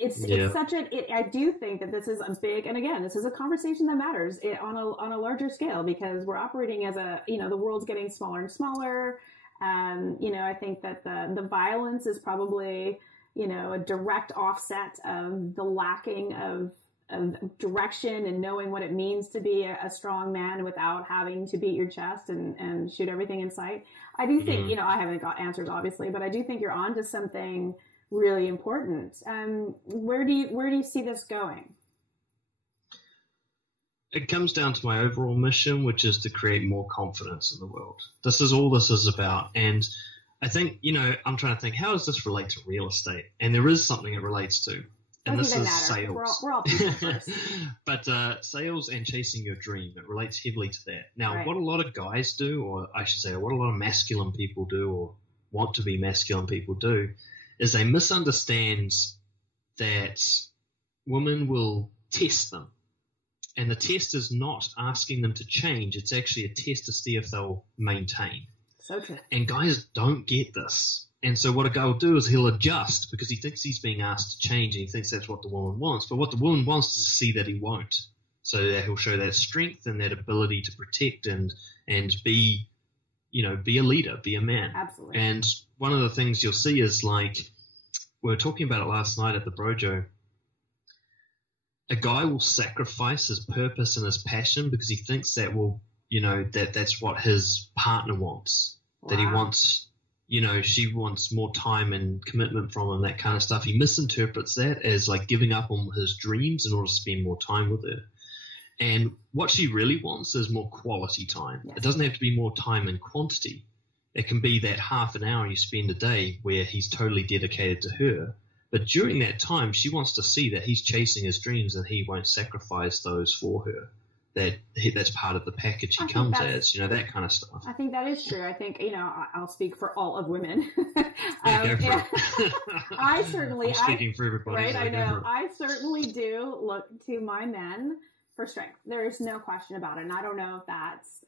it's such I do think that this is a big, and again, this is a conversation that matters on a larger scale because we're operating as the world's getting smaller and smaller. I think that the violence is probably, a direct offset of the lacking of direction and knowing what it means to be a strong man without having to beat your chest and shoot everything in sight. I do think, I haven't got answers obviously, but I do think you're onto something really important. Where do you see this going? It comes down to my overall mission, which is to create more confidence in the world. This is all this is about. And I think, I'm trying to think, how does this relate to real estate? And there is something it relates to. And this is sales. We're all people first. But sales and chasing your dream, it relates heavily to that. Now, Right. What a lot of guys do, or I should say, what a lot of masculine people do, or want to be masculine people do, is they misunderstand that women will test them. And the test is not asking them to change. It's actually a test to see if they'll maintain. So true. And guys don't get this. And so what a guy will do is he'll adjust because he thinks he's being asked to change and he thinks that's what the woman wants. But what the woman wants is to see that he won't. So that he'll show that strength and that ability to protect and be, be a leader, be a man. Absolutely. And one of the things you'll see is like, we were talking about it last night at the Brojo. A guy will sacrifice his purpose and his passion because he thinks that that's what his partner wants. Wow. That he wants, she wants more time and commitment from him, that kind of stuff. He misinterprets that as like giving up on his dreams in order to spend more time with her. And what she really wants is more quality time. Yes. It doesn't have to be more time in quantity. It can be that half an hour you spend a day where he's totally dedicated to her. But during that time, she wants to see that he's chasing his dreams and he won't sacrifice those for her. That's part of the package he comes as, that kind of stuff. I think that is true. I think, I'll speak for all of women. I certainly, I'm speaking for everybody. Right, I know. I certainly do look to my men for strength. There is no question about it. And I don't know if that's,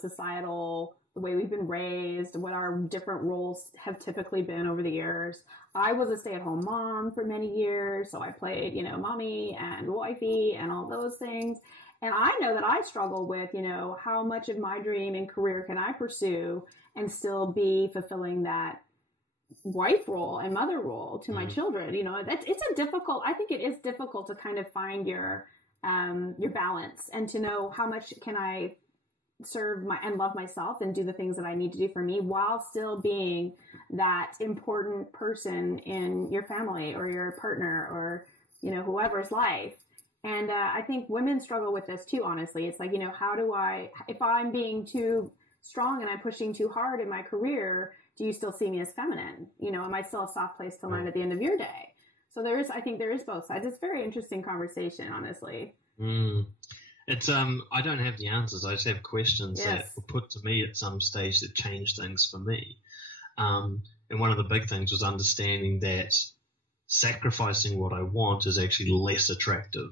societal, the way we've been raised, what our different roles have typically been over the years. I was a stay-at-home mom for many years, so I played, mommy and wifey and all those things. And I know that I struggle with, how much of my dream and career can I pursue and still be fulfilling that wife role and mother role to my children. I think it is difficult to kind of find your balance and to know how much can I serve and love myself and do the things that I need to do for me while still being that important person in your family or your partner or, whoever's life. And I think women struggle with this too, honestly. It's like, how do if I'm being too strong and I'm pushing too hard in my career, do you still see me as feminine? Am I still a soft place to land at the end of your day? So I think there is both sides. It's a very interesting conversation, honestly. It's, I don't have the answers. I just have questions that were put to me at some stage that changed things for me. And one of the big things was understanding that sacrificing what I want is actually less attractive.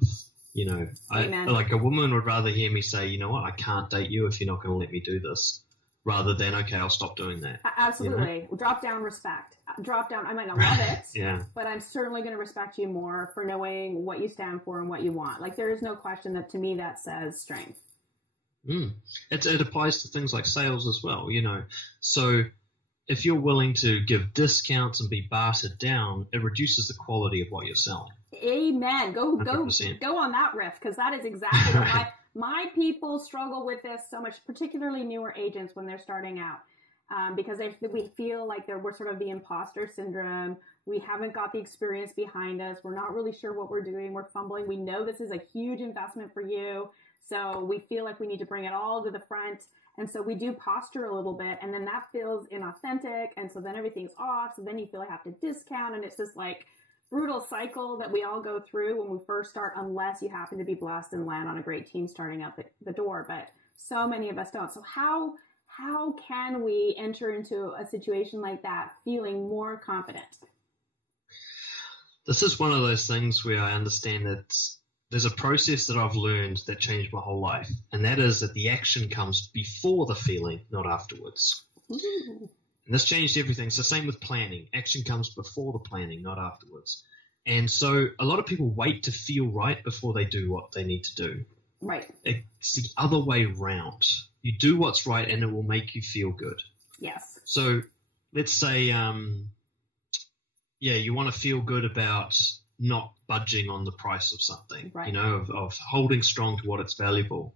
Like a woman would rather hear me say, you know what, I can't date you if you're not going to let me do this, rather than, okay, I'll stop doing that. Absolutely. Drop down respect. Drop down. I might not love it, but I'm certainly going to respect you more for knowing what you stand for and what you want. Like, there is no question that, to me, that says strength. It applies to things like sales as well, So if you're willing to give discounts and be bartered down, it reduces the quality of what you're selling. Amen. Go on that riff, because that is exactly what my people struggle with this so much, particularly newer agents when they're starting out, because we feel like we're sort of the imposter syndrome. We haven't got the experience behind us. We're not really sure what we're doing. We're fumbling. We know this is a huge investment for you, so we feel like we need to bring it all to the front. And so we do posture a little bit, and then that feels inauthentic, and so then everything's off. So then you feel like you have to discount, and it's this like brutal cycle that we all go through when we first start, unless you happen to be blessed and land on a great team starting out the door. But so many of us don't. So how can we enter into a situation like that feeling more confident? This is one of those things where I understand that there's a process that I've learned that changed my whole life, and that is that the action comes before the feeling, not afterwards. Ooh. And this changed everything. So same with planning. Action comes before the planning, not afterwards. And so a lot of people wait to feel right before they do what they need to do. Right. It's the other way round. You do what's right and it will make you feel good. Yes. So let's say, you want to feel good about not budging on the price of something, right. Of holding strong to what it's valuable.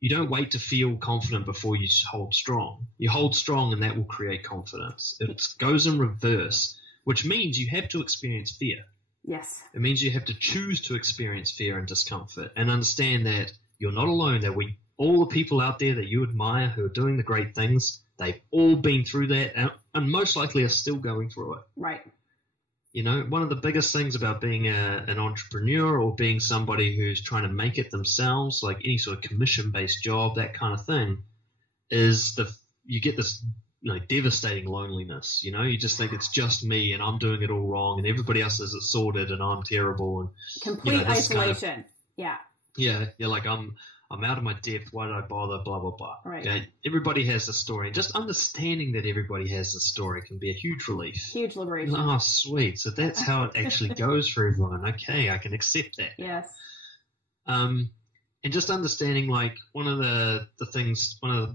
You don't wait to feel confident before you hold strong. You hold strong and that will create confidence. It goes in reverse, which means you have to experience fear. Yes. It means you have to choose to experience fear and discomfort and understand that you're not alone, that all the people out there that you admire who are doing the great things, they've all been through that and most likely are still going through it. Right. One of the biggest things about being an entrepreneur or being somebody who's trying to make it themselves, like any sort of commission-based job, that kind of thing, is you get this devastating loneliness. You just think it's just me and I'm doing it all wrong and everybody else has it sorted and I'm terrible. And complete isolation. Yeah, you're like, I'm out of my depth. Why did I bother? Blah, blah, blah. Right. Everybody has a story. And just understanding that everybody has a story can be a huge relief. Huge liberation. Oh, sweet. So that's how it actually goes for everyone. Okay, I can accept that. Yes. And just understanding, like, one of the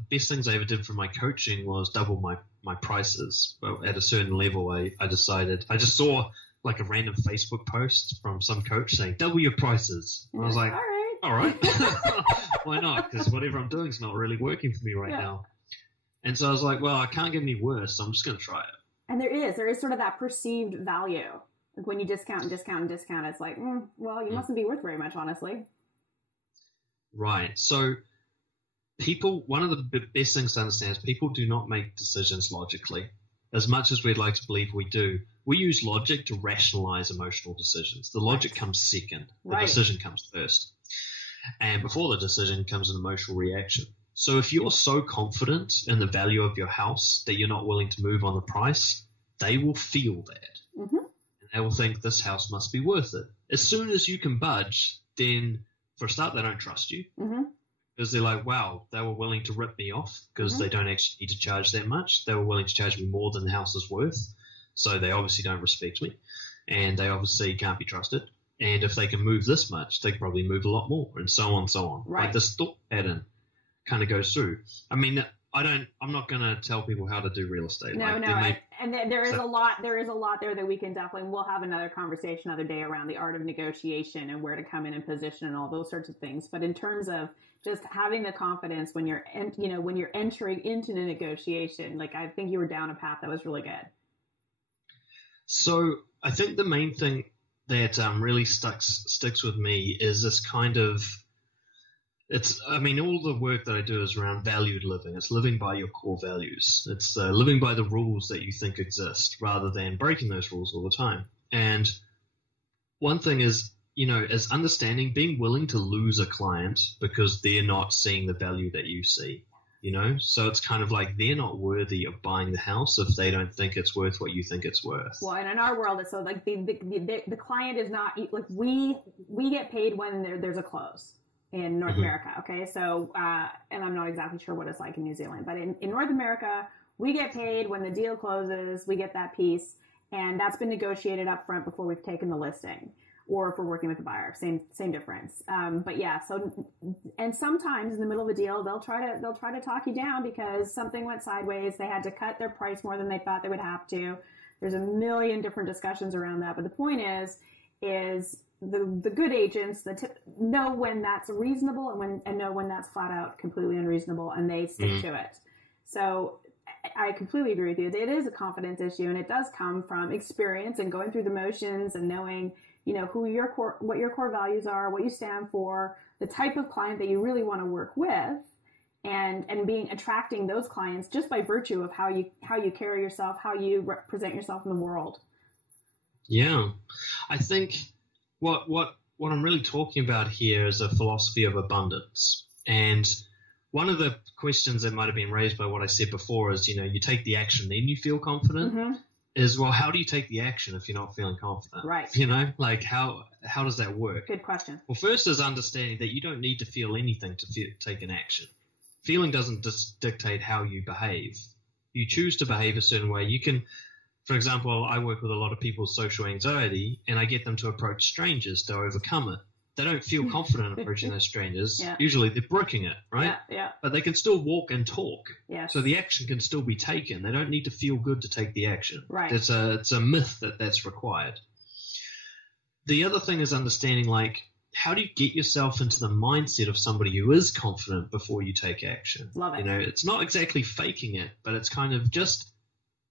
best things I ever did for my coaching was double my prices. Well, at a certain level, I decided, I just saw like a random Facebook post from some coach saying, double your prices. And I was like, all right. Why not? Because whatever I'm doing is not really working for me right now. And so I was like, well, I can't get any worse, so I'm just going to try it. And there is sort of that perceived value. Like when you discount and discount and discount, it's like, well, you mustn't be worth very much, honestly. Right. So one of the best things to understand is people do not make decisions logically. As much as we'd like to believe we do, we use logic to rationalize emotional decisions. The logic comes second. The decision comes first. And before the decision comes an emotional reaction. So if you're so confident in the value of your house that you're not willing to move on the price, they will feel that. Mm-hmm. And they will think this house must be worth it. As soon as you can budge, then for a start, they don't trust you. Mm-hmm. Because they're like, wow, they were willing to rip me off because they don't actually need to charge that much. They were willing to charge me more than the house is worth. So they obviously don't respect me. And they obviously can't be trusted. And if they can move this much, they can probably move a lot more, and so on, so on. Right. Like this thought pattern kind of goes through. I mean, I'm not going to tell people how to do real estate. No. And there is a lot there that we can definitely, we'll have another conversation another day around the art of negotiation and where to come in and position and all those sorts of things. But in terms of just having the confidence when you're entering into the negotiation, like I think you were down a path that was really good. So I think the main thing that really sticks with me is this kind of, all the work that I do is around valued living. It's living by your core values. It's living by the rules that you think exist rather than breaking those rules all the time. And one thing is, is understanding, being willing to lose a client because they're not seeing the value that you see. So it's kind of like they're not worthy of buying the house if they don't think it's worth what you think it's worth. Well, and in our world, it's so like the client is not like we get paid when there's a close in North America. Okay. So, and I'm not exactly sure what it's like in New Zealand, but in North America, we get paid when the deal closes, we get that piece, and that's been negotiated up front before we've taken the listing. Or if we're working with the buyer, same difference. But yeah, so, and sometimes in the middle of a deal, they'll try to talk you down because something went sideways. They had to cut their price more than they thought they would have to. There's a million different discussions around that. But the point is the good agents that know when that's reasonable and know when that's flat out completely unreasonable, and they stick to it. So I completely agree with you. It is a confidence issue, and it does come from experience and going through the motions and knowing, what your core values are, what you stand for, the type of client that you really want to work with, and attracting those clients just by virtue of how you carry yourself, how you represent yourself in the world. Yeah, I think what I'm really talking about here is a philosophy of abundance. And one of the questions that might have been raised by what I said before is, you take the action, then you feel confident. Mm-hmm. Is, well, how do you take the action if you're not feeling confident? Right. Like how does that work? Good question. Well, first is understanding that you don't need to feel anything to take an action. Feeling doesn't dictate how you behave. You choose to behave a certain way. You can, for example, I work with a lot of people with social anxiety, and I get them to approach strangers to overcome it. They don't feel confident approaching those strangers. Yeah. Usually they're bricking it, right? Yeah. But they can still walk and talk. Yes. So the action can still be taken. They don't need to feel good to take the action. Right. It's a myth that's required. The other thing is understanding, like, how do you get yourself into the mindset of somebody who is confident before you take action? Love it. It's not exactly faking it, but it's kind of just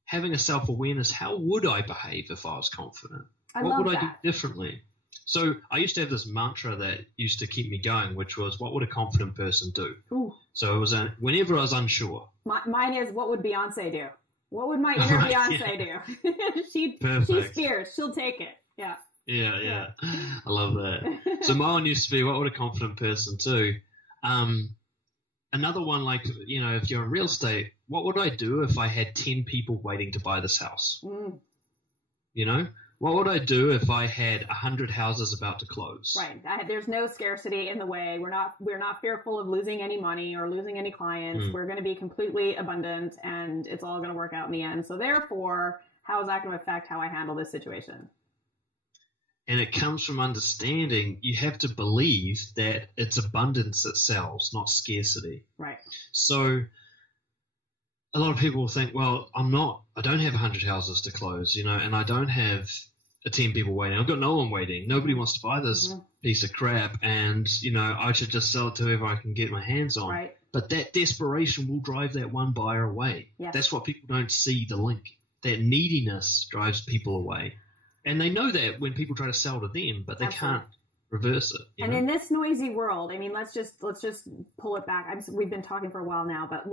having a self-awareness. How would I behave if I was confident? What would I do differently? So I used to have this mantra that used to keep me going, which was, what would a confident person do? Ooh. So it was whenever I was unsure. Mine is, what would Beyonce do? What would my inner Beyonce do? She's fierce. She'll take it. Yeah. Yeah. I love that. So my one used to be, what would a confident person do? Another one, like, if you're in real estate, what would I do if I had 10 people waiting to buy this house? What would I do if I had 100 houses about to close? Right. There's no scarcity in the way. We're not fearful of losing any money or losing any clients. We're going to be completely abundant, and it's all going to work out in the end. So therefore, how is that going to affect how I handle this situation? And it comes from understanding you have to believe that it's abundance that sells, not scarcity. Right. So a lot of people will think, well, I don't have 100 houses to close, and I don't have 10 people waiting. I've got no one waiting. Nobody wants to buy this piece of crap, and, I should just sell it to whoever I can get my hands on. Right. But that desperation will drive that one buyer away. Yes. That's what people don't see, the link. That neediness drives people away. And they know that when people try to sell to them, but they can't reverse it. And in this noisy world, let's just pull it back. We've been talking for a while now, but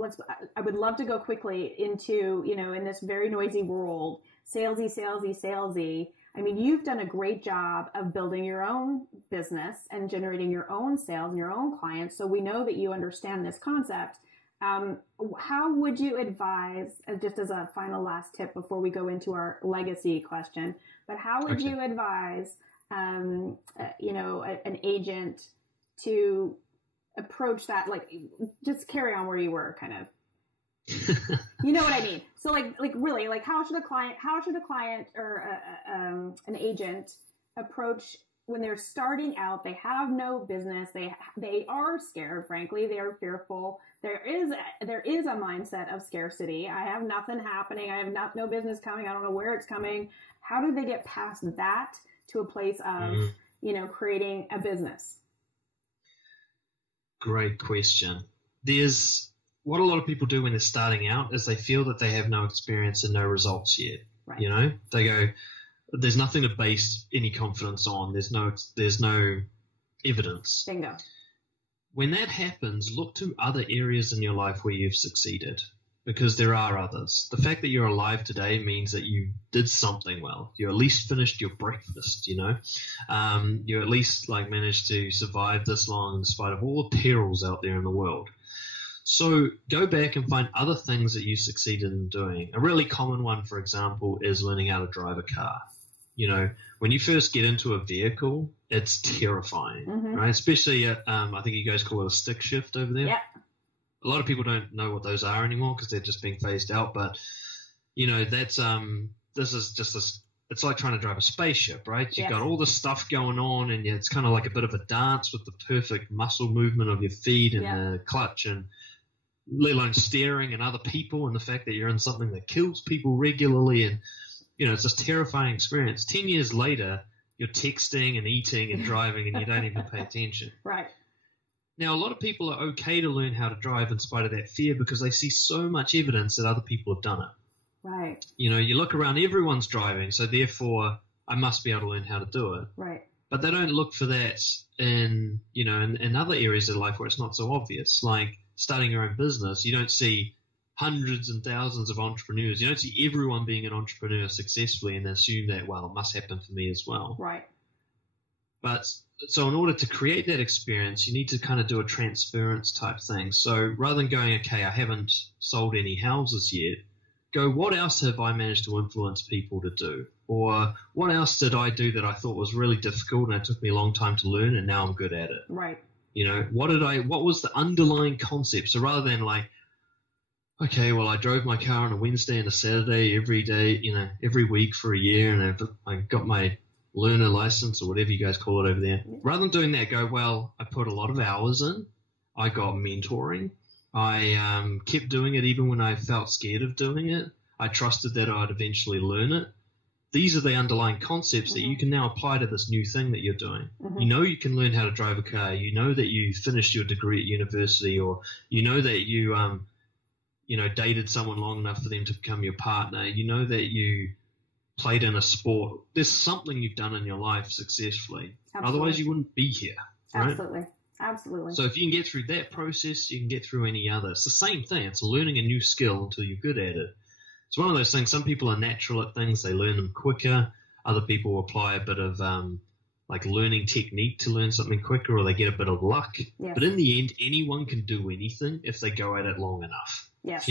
I would love to go quickly into, in this very noisy world, salesy. You've done a great job of building your own business and generating your own sales and your own clients. So we know that you understand this concept. How would you advise, just as a final last tip before we go into our legacy question, but how would you advise, an agent to approach that, like, just carry on where you were, kind of, you know what I mean? So really, how should a client or an agent approach when they're starting out? They have no business. They are scared, frankly. They are fearful. There is a mindset of scarcity. I have nothing happening. I have no business coming. I don't know where it's coming. How do they get past that to a place of, creating a business? Great question. There's what a lot of people do when they're starting out is they feel that they have no experience and no results yet. Right. They go, there's nothing to base any confidence on. There's no evidence. Bingo. When that happens, look to other areas in your life where you've succeeded, because there are others. The fact that you're alive today means that you did something well. You at least finished your breakfast, you at least managed to survive this long in spite of all the perils out there in the world. So go back and find other things that you succeeded in doing. A really common one, for example, is learning how to drive a car. When you first get into a vehicle, it's terrifying, right? Especially I think you guys call it a stick shift over there. Yeah. A lot of people don't know what those are anymore because they're just being phased out. But, that's this is just it's like trying to drive a spaceship, right? You've got all this stuff going on, and it's kind of like a bit of a dance with the perfect muscle movement of your feet and the clutch, and let alone steering and other people, and the fact that you're in something that kills people regularly, and it's this terrifying experience. 10 years later, you're texting and eating and driving, and you don't even pay attention. Right. Now, a lot of people are okay to learn how to drive in spite of that fear because they see so much evidence that other people have done it. Right. You look around, everyone's driving, so therefore I must be able to learn how to do it. Right. But they don't look for that in other areas of life where it's not so obvious, like starting your own business. You don't see hundreds and thousands of entrepreneurs. You don't see everyone being an entrepreneur successfully and assume that, well, it must happen for me as well. Right. But so in order to create that experience, you need to kind of do a transference type thing. So rather than going, okay, I haven't sold any houses yet, go, what else have I managed to influence people to do? Or what else did I do that I thought was really difficult and it took me a long time to learn and now I'm good at it? Right. What was the underlying concept? So rather than okay, well, I drove my car on a Wednesday and a Saturday every day, every week for a year, and I got my learner license or whatever you guys call it over there. Rather than doing that, go, well, I put a lot of hours in. I got mentoring. I kept doing it even when I felt scared of doing it. I trusted that I'd eventually learn it. These are the underlying concepts that you can now apply to this new thing that you're doing. You can learn how to drive a car. You know that you finished your degree at university, or you know that you dated someone long enough for them to become your partner. You know that you played in a sport. There's something you've done in your life successfully. Absolutely. Otherwise, you wouldn't be here. Right? Absolutely. So if you can get through that process, you can get through any other. It's the same thing. It's learning a new skill until you're good at it. It's one of those things. Some people are natural at things. They learn them quicker. Other people apply a bit of learning technique to learn something quicker, or they get a bit of luck. Yes. But in the end, anyone can do anything if they go at it long enough. Yes.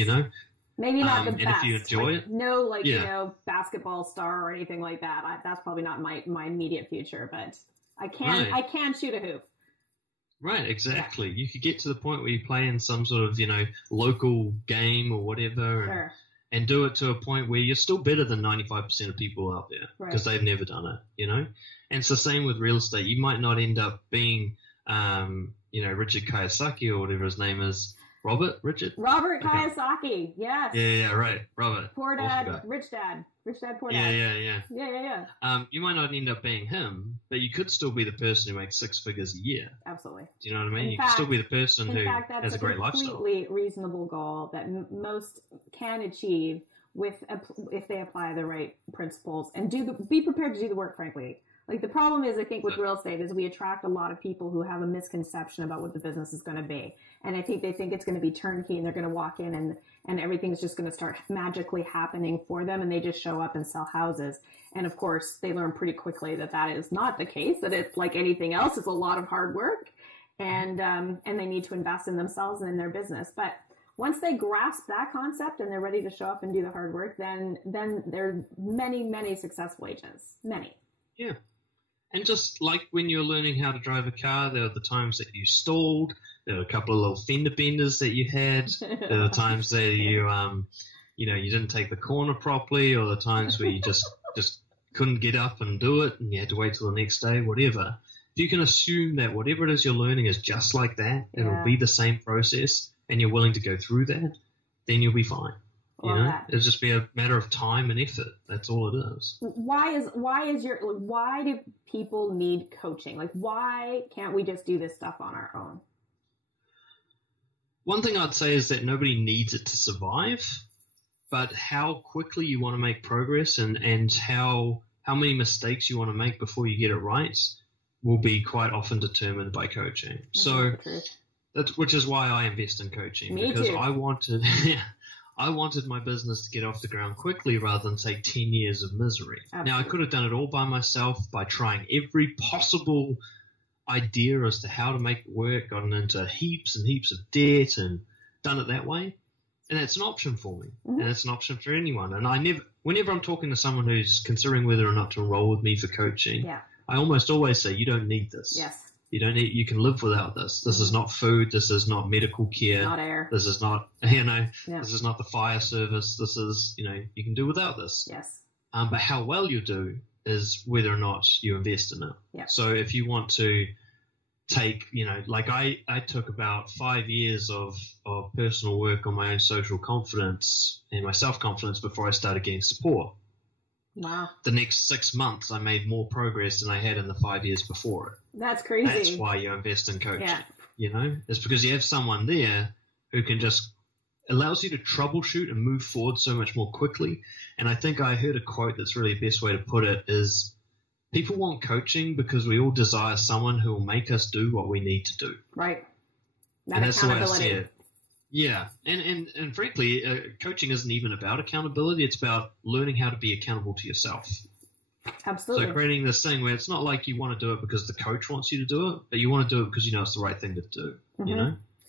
Maybe not the and best. if you enjoy it. No, basketball star or anything like that. That's probably not my immediate future, but I can shoot a hoop. Right, exactly. Yeah. You could get to the point where you play in some sort of, local game or whatever, and do it to a point where you're still better than 95% of people out there because they've never done it, And it's the same with real estate. You might not end up being, Richard Kiyosaki or whatever his name is. Robert Kiyosaki, yes. Yeah, right, Robert. Poor dad, rich dad, poor dad. Yeah. You might not end up being him, but you could still be the person who makes six figures a year. Absolutely. Do you know what I mean? You could still be the person who has a great lifestyle. That's a completely reasonable goal that most can achieve if they apply the right principles and be prepared to do the work, frankly. Like the problem is, I think, with real estate is we attract a lot of people who have a misconception about what the business is going to be. And I think they think it's going to be turnkey and they're going to walk in and everything's just going to start magically happening for them. And they just show up and sell houses. And of course, they learn pretty quickly that is not the case, that it's like anything else. It's a lot of hard work and they need to invest in themselves and in their business. But once they grasp that concept and they're ready to show up and do the hard work, then there are many, many successful agents. Many. Yeah. And just like when you're learning how to drive a car, there are the times that you stalled. There are a couple of little fender benders that you had. There are the times that you didn't take the corner properly, or the times where you just couldn't get up and do it, and you had to wait till the next day. Whatever. If you can assume that whatever it is you're learning is just like that, it'll be the same process, and you're willing to go through that, then you'll be fine. It'll just be a matter of time and effort. That's all it is. Why do people need coaching? Like, why can't we just do this stuff on our own? One thing I'd say is that nobody needs it to survive, but how quickly you want to make progress and how how many mistakes you want to make before you get it right will be quite often determined by coaching. Which is why I invest in coaching. Me because too. I wanted my business to get off the ground quickly rather than take 10 years of misery. Absolutely. Now, I could have done it all by myself by trying every possible idea as to how to make it work, gotten into heaps and heaps of debt and done it that way. And that's an option for me. Mm-hmm. And it's an option for anyone. And whenever I'm talking to someone who's considering whether or not to enroll with me for coaching, I almost always say, you don't need this. Yes. You can live without this. This is not food. This is not medical care. Not air. This is not, this is not the fire service. This is, you can do without this. Yes. But how well you do is whether or not you invest in it. Yeah. So if you want to take, like I took about 5 years of personal work on my own social confidence and my self-confidence before I started getting support. Wow. The next 6 months, I made more progress than I had in the 5 years before it. That's crazy. That's why you invest in coaching. Yeah. It's because you have someone there who can just allows you to troubleshoot and move forward so much more quickly. And I think I heard a quote that's really the best way to put it is, people want coaching because we all desire someone who will make us do what we need to do. Right. And that's the way I see it. Yeah. And frankly, coaching isn't even about accountability. It's about learning how to be accountable to yourself. Absolutely. So creating this thing where it's not like you want to do it because the coach wants you to do it, but you want to do it because it's the right thing to do,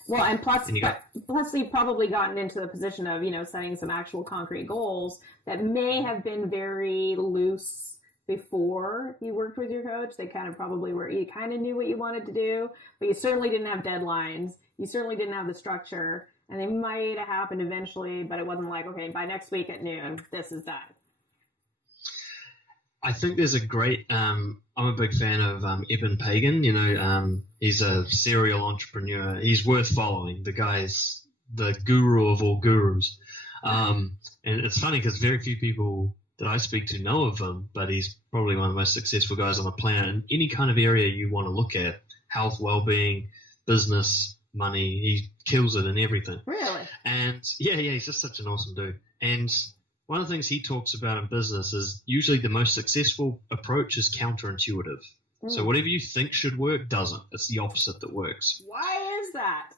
Well, and plus you've probably gotten into the position of, setting some actual concrete goals that may have been very loose before you worked with your coach. They kind of probably were, you kind of knew what you wanted to do, but you certainly didn't have deadlines. You certainly didn't have the structure, and they might have happened eventually, but it wasn't like, okay, by next week at noon, this is done. I think there's a great, I'm a big fan of Eben Pagan. He's a serial entrepreneur. He's worth following. The guy's the guru of all gurus. And it's funny because very few people that I speak to know of him, but he's probably one of the most successful guys on the planet. In any kind of area you want to look at, health, well-being, business, money, he kills it in everything. Really? And he's just such an awesome dude. And one of the things he talks about in business is usually the most successful approach is counterintuitive. So whatever you think should work doesn't. It's the opposite that works. Why is that?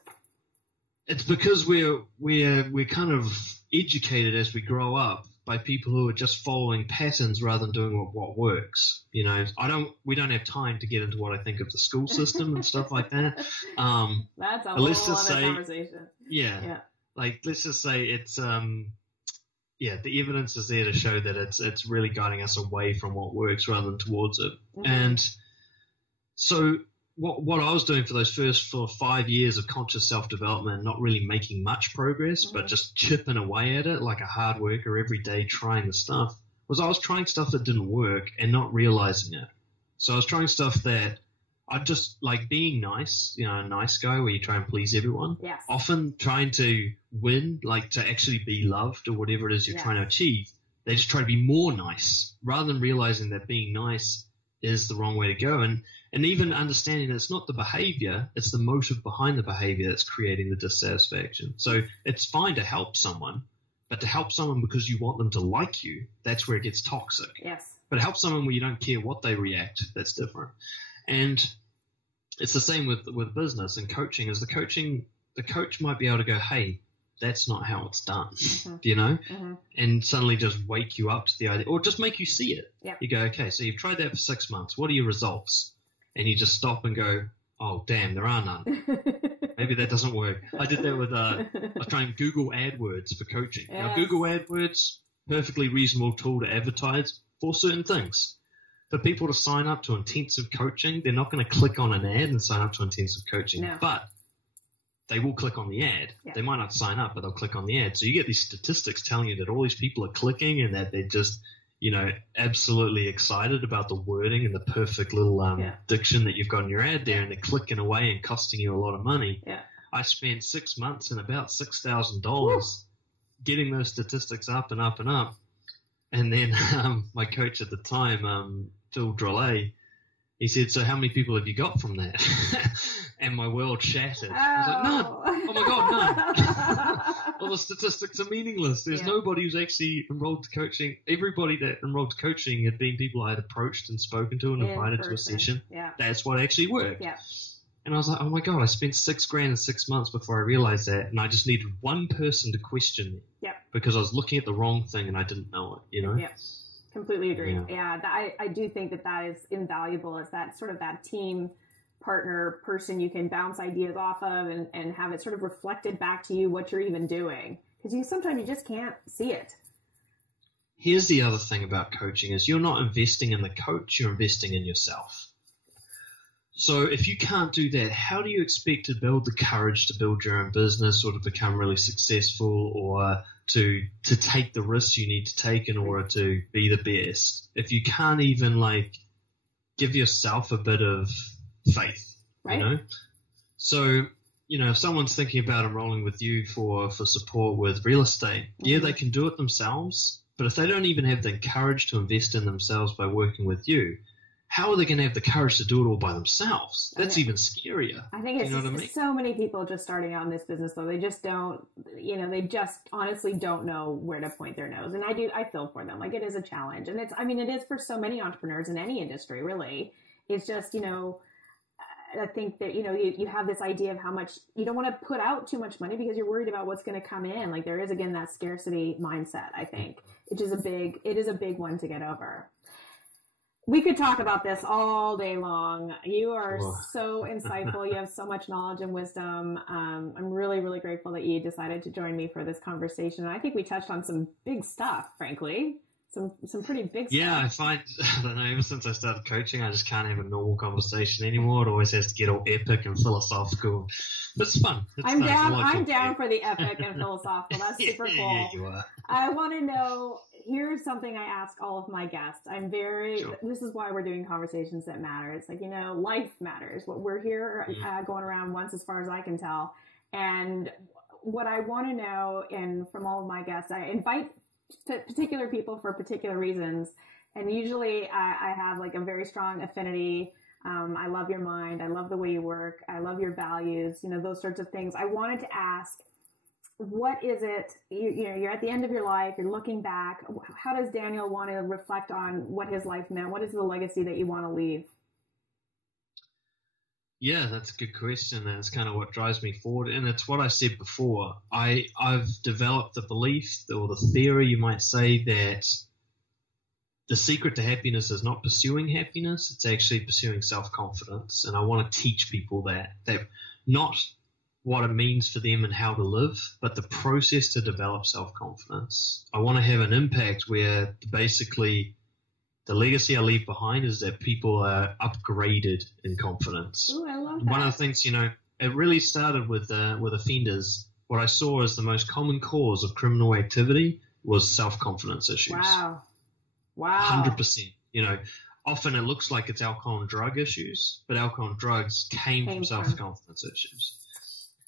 It's because we're kind of educated as we grow up by people who are just following patterns rather than doing what works. We don't have time to get into what I think of the school system and stuff like that. That's a whole other conversation. Yeah. Like, let's just say it's the evidence is there to show that it's really guiding us away from what works rather than towards it. Mm-hmm. And so what I was doing for those first 5 years of conscious self-development, not really making much progress, but just chipping away at it like a hard worker every day trying the stuff, was I was trying stuff that didn't work and not realizing it. So I was trying stuff that I just like being nice, a nice guy where you try and please everyone. Yes. Often trying to win, like to actually be loved or whatever it is you're trying to achieve. They just try to be more nice rather than realizing that being nice is the wrong way to go. And even understanding that it's not the behavior, it's the motive behind the behavior that's creating the dissatisfaction. So it's fine to help someone, but to help someone because you want them to like you, that's where it gets toxic. Yes. But help someone where you don't care what they react, that's different. And it's the same with business and coaching. Is the coach might be able to go, hey, that's not how it's done, and suddenly just wake you up to the idea, or just make you see it. Yeah. You go, okay, so you've tried that for 6 months. What are your results? And you just stop and go, oh, damn, there are none. Maybe that doesn't work. I did that with, I was trying Google AdWords for coaching. Yes. Now, Google AdWords, perfectly reasonable tool to advertise for certain things. For people to sign up to intensive coaching, they're not going to click on an ad and sign up to intensive coaching. No. But they will click on the ad. Yeah. They might not sign up, but they'll click on the ad. So you get these statistics telling you that all these people are clicking and that they're just, absolutely excited about the wording and the perfect little diction that you've got in your ad there, and they're clicking away and costing you a lot of money. Yeah. I spent 6 months and about $6,000 getting those statistics up and up and up. And then my coach at the time, Phil Drolet, He said, so how many people have you got from that? And my world shattered. I was like, none. Oh my God, none. All the statistics are meaningless. There's nobody who's actually enrolled to coaching. Everybody that enrolled to coaching had been people I had approached and spoken to and invited to a session. Yeah. That's what actually worked. Yeah. And I was like, oh my God, I spent $6,000 in 6 months before I realized that. And I just needed one person to question me. Yeah. Because I was looking at the wrong thing and I didn't know it, you know? Yeah. Completely agree. Yeah, I do think that is invaluable. It's that sort of that team partner person you can bounce ideas off of and have it sort of reflected back to you what you're even doing. Because sometimes you just can't see it. Here's the other thing about coaching is you're not investing in the coach, you're investing in yourself. So if you can't do that, how do you expect to build the courage to build your own business or to become really successful or to take the risks you need to take in order to be the best if you can't even give yourself a bit of faith, right? You know? So, if someone's thinking about enrolling with you for support with real estate, they can do it themselves. But if they don't even have the courage to invest in themselves by working with you, how are they going to have the courage to do it all by themselves? That's even scarier. I think it's so many people just starting out in this business, though. They just don't, they just honestly don't know where to point their nose. And I feel for them. It is a challenge. And it is for so many entrepreneurs in any industry, really. It's just, I think that, you have this idea of how much you don't want to put out too much money because you're worried about what's going to come in. There is, again, that scarcity mindset, I think, it is a big one to get over. We could talk about this all day long. You are so insightful. You have so much knowledge and wisdom. I'm really, really grateful that you decided to join me for this conversation. And I think we touched on some big stuff, frankly. Some pretty big stuff. Yeah, I don't know, ever since I started coaching, I just can't have a normal conversation anymore. It always has to get all epic and philosophical. But it's fun. I'm down for the epic and philosophical. That's super cool. Yeah, you are. I want to know, here's something I ask all of my guests. This is why we're doing conversations that matter. It's life matters. What we're here going around once as far as I can tell. And what I want to know, and from all of my guests, I invite particular people for particular reasons. And usually I have a very strong affinity. I love your mind. I love the way you work. I love your values, those sorts of things. I wanted to ask, what is it, you're at the end of your life, you're looking back. How does Daniel want to reflect on what his life meant? What is the legacy that you want to leave? Yeah, that's a good question. That's kind of what drives me forward. And it's what I said before. I've developed the belief or the theory, you might say, that the secret to happiness is not pursuing happiness. It's actually pursuing self-confidence. And I want to teach people that not what it means for them and how to live, but the process to develop self-confidence. I want to have an impact where basically the legacy I leave behind is that people are upgraded in confidence. Ooh, I love that. One of the things, it really started with offenders. What I saw as the most common cause of criminal activity was self-confidence issues. Wow. 100%. Often it looks like it's alcohol and drug issues, but alcohol and drugs came from self-confidence issues.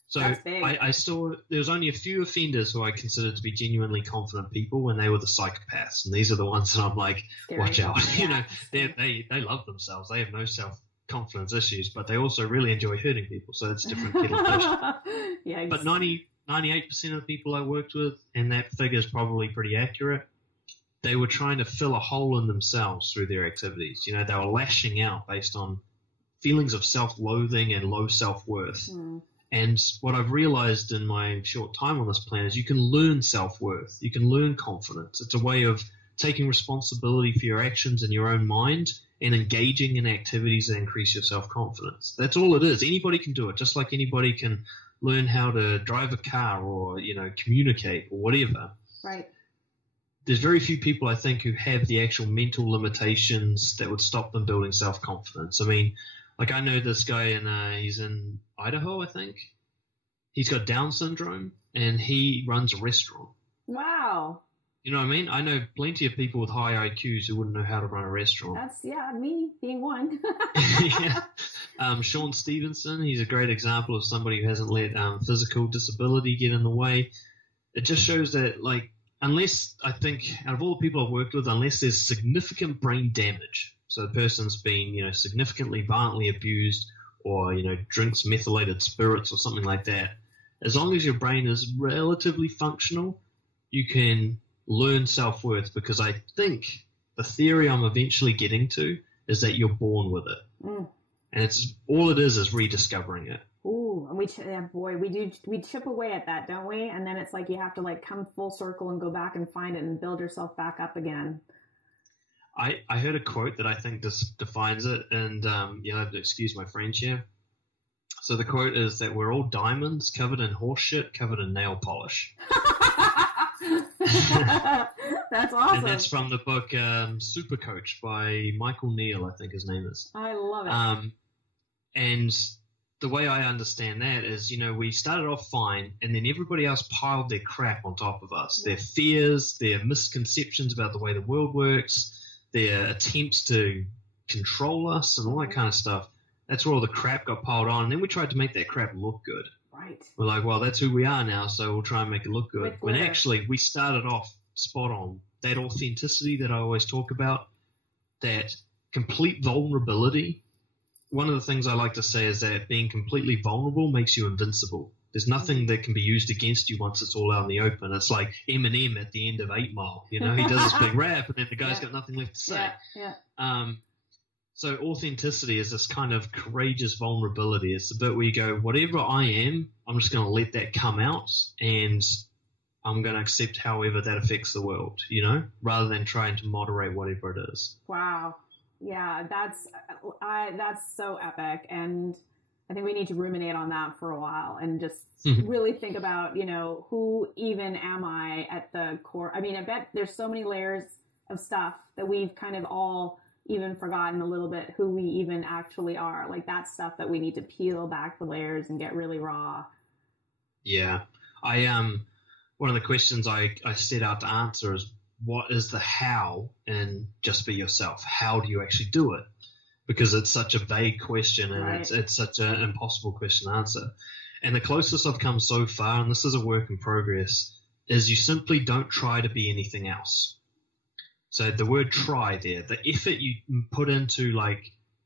So I saw there was only a few offenders who I considered to be genuinely confident people when they were the psychopaths. And these are the ones that I'm like, watch out. Yeah. They love themselves. They have no self-confidence issues, but they also really enjoy hurting people. So it's different kettle of fish. Yeah, but 98% of the people I worked with, and that figure is probably pretty accurate, they were trying to fill a hole in themselves through their activities. They were lashing out based on feelings of self-loathing and low self-worth. And what I've realized in my short time on this plan is you can learn self-worth. You can learn confidence. It's a way of taking responsibility for your actions in your own mind and engaging in activities that increase your self-confidence. That's all it is. Anybody can do it, just like anybody can learn how to drive a car or, communicate or whatever. Right. There's very few people, I think, who have the actual mental limitations that would stop them building self-confidence. I mean, I know this guy, and he's in Idaho, I think. He's got Down syndrome, and he runs a restaurant. Wow. You know what I mean? I know plenty of people with high IQs who wouldn't know how to run a restaurant. That's, me being one. Yeah. Sean Stevenson, he's a great example of somebody who hasn't let physical disability get in the way. It just shows that, unless, I think, out of all the people I've worked with, unless there's significant brain damage, So the person's been, significantly violently abused or, drinks methylated spirits or something like that. As long as your brain is relatively functional, you can learn self-worth, because I think the theory I'm eventually getting to is that you're born with it. Mm. And it's all it is rediscovering it. Ooh, and we chip away at that, don't we? And then it's like you have to come full circle and go back and find it and build yourself back up again. I heard a quote that I think defines it, and you'll have to excuse my French here. So the quote is that we're all diamonds covered in horse shit, covered in nail polish. That's awesome. And that's from the book Super Coach by Michael Neal, I think his name is. I love it. And the way I understand that is, we started off fine, and then everybody else piled their crap on top of us. Their fears, their misconceptions about the way the world works, their attempts to control us and all that kind of stuff. That's where all the crap got piled on. And then we tried to make that crap look good. Right. We're like, well, that's who we are now, so we'll try and make it look good. When actually we started off spot on. That authenticity that I always talk about, that complete vulnerability. One of the things I like to say is that being completely vulnerable makes you invincible. There's nothing that can be used against you once it's all out in the open. It's like Eminem at the end of 8 Mile. He does this big rap, and then the guy's got nothing left to say. Yeah. So authenticity is this kind of courageous vulnerability. It's the bit where you go, whatever I am, I'm just going to let that come out, and I'm going to accept however that affects the world, rather than trying to moderate whatever it is. Wow. Yeah, that's so epic. And I think we need to ruminate on that for a while and just really think about, who even am I at the core? I mean, I bet there's so many layers of stuff that we've kind of all even forgotten a little bit who we even actually are. Like that stuff that we need to peel back the layers and get really raw. Yeah. One of the questions I set out to answer is, what is the how in Just Be Yourself? How do you actually do it? Because it's such a vague question, and right. it's such an impossible question to answer. And the closest I've come so far, and this is a work in progress, is you simply don't try to be anything else. So the word try there, the effort you put into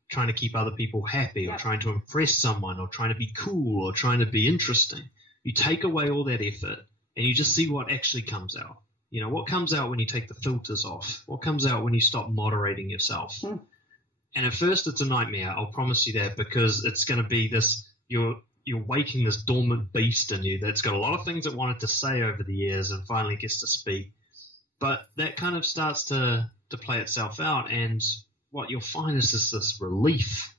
trying to keep other people happy, or trying to impress someone, or trying to be cool, or trying to be interesting, you take away all that effort and you just see what actually comes out. What comes out when you take the filters off? What comes out when you stop moderating yourself? And at first it's a nightmare, I'll promise you that, because it's going to be this, you're waking this dormant beast in you that's got a lot of things it wanted to say over the years and finally gets to speak. But that kind of starts to play itself out, and what you'll find is just this relief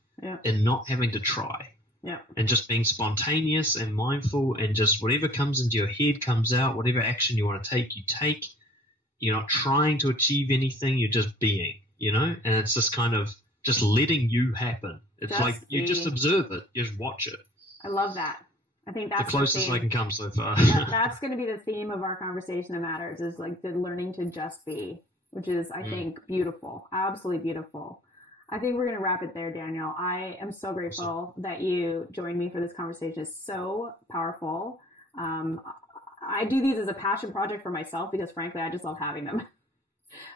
in not having to try. Yeah. And just being spontaneous and mindful, and just whatever comes into your head comes out. Whatever action you want to take, you take. You're not trying to achieve anything. You're just being, And it's this kind of just letting you happen. It's you just observe it. You just watch it. I love that. I think that's the closest I can come so far. That's going to be the theme of our conversation that matters, is the learning to just be, which is, I think, beautiful. Absolutely beautiful. I think we're going to wrap it there, Daniel. I am so grateful that you joined me for this conversation. It's so powerful. I do these as a passion project for myself because, frankly, I just love having them.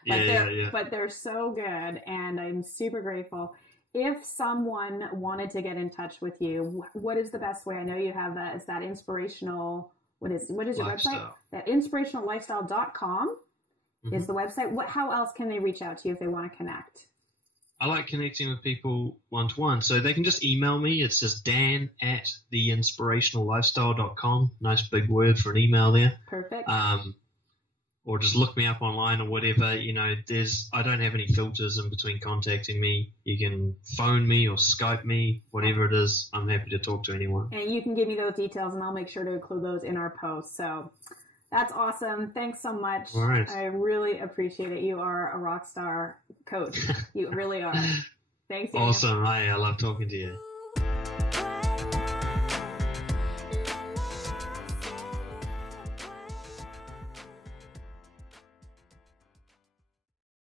But they're so good, and I'm super grateful. If someone wanted to get in touch with you, what is the best way? I know you have that. It's that inspirational. What is your website? That inspirationallifestyle.com is the website. How else can they reach out to you if they want to connect? I like connecting with people one-to-one. So they can just email me. It's just dan@theinspirationallifestyle.com. Nice big word for an email there. Perfect. Or just look me up online or whatever. I don't have any filters in between contacting me. You can phone me or Skype me, whatever it is. I'm happy to talk to anyone. And you can give me those details, and I'll make sure to include those in our post. So that's awesome. Thanks so much. All right. I really appreciate it. You are a rock star coach. You really are. Thanks. Daniel. Awesome. I love talking to you.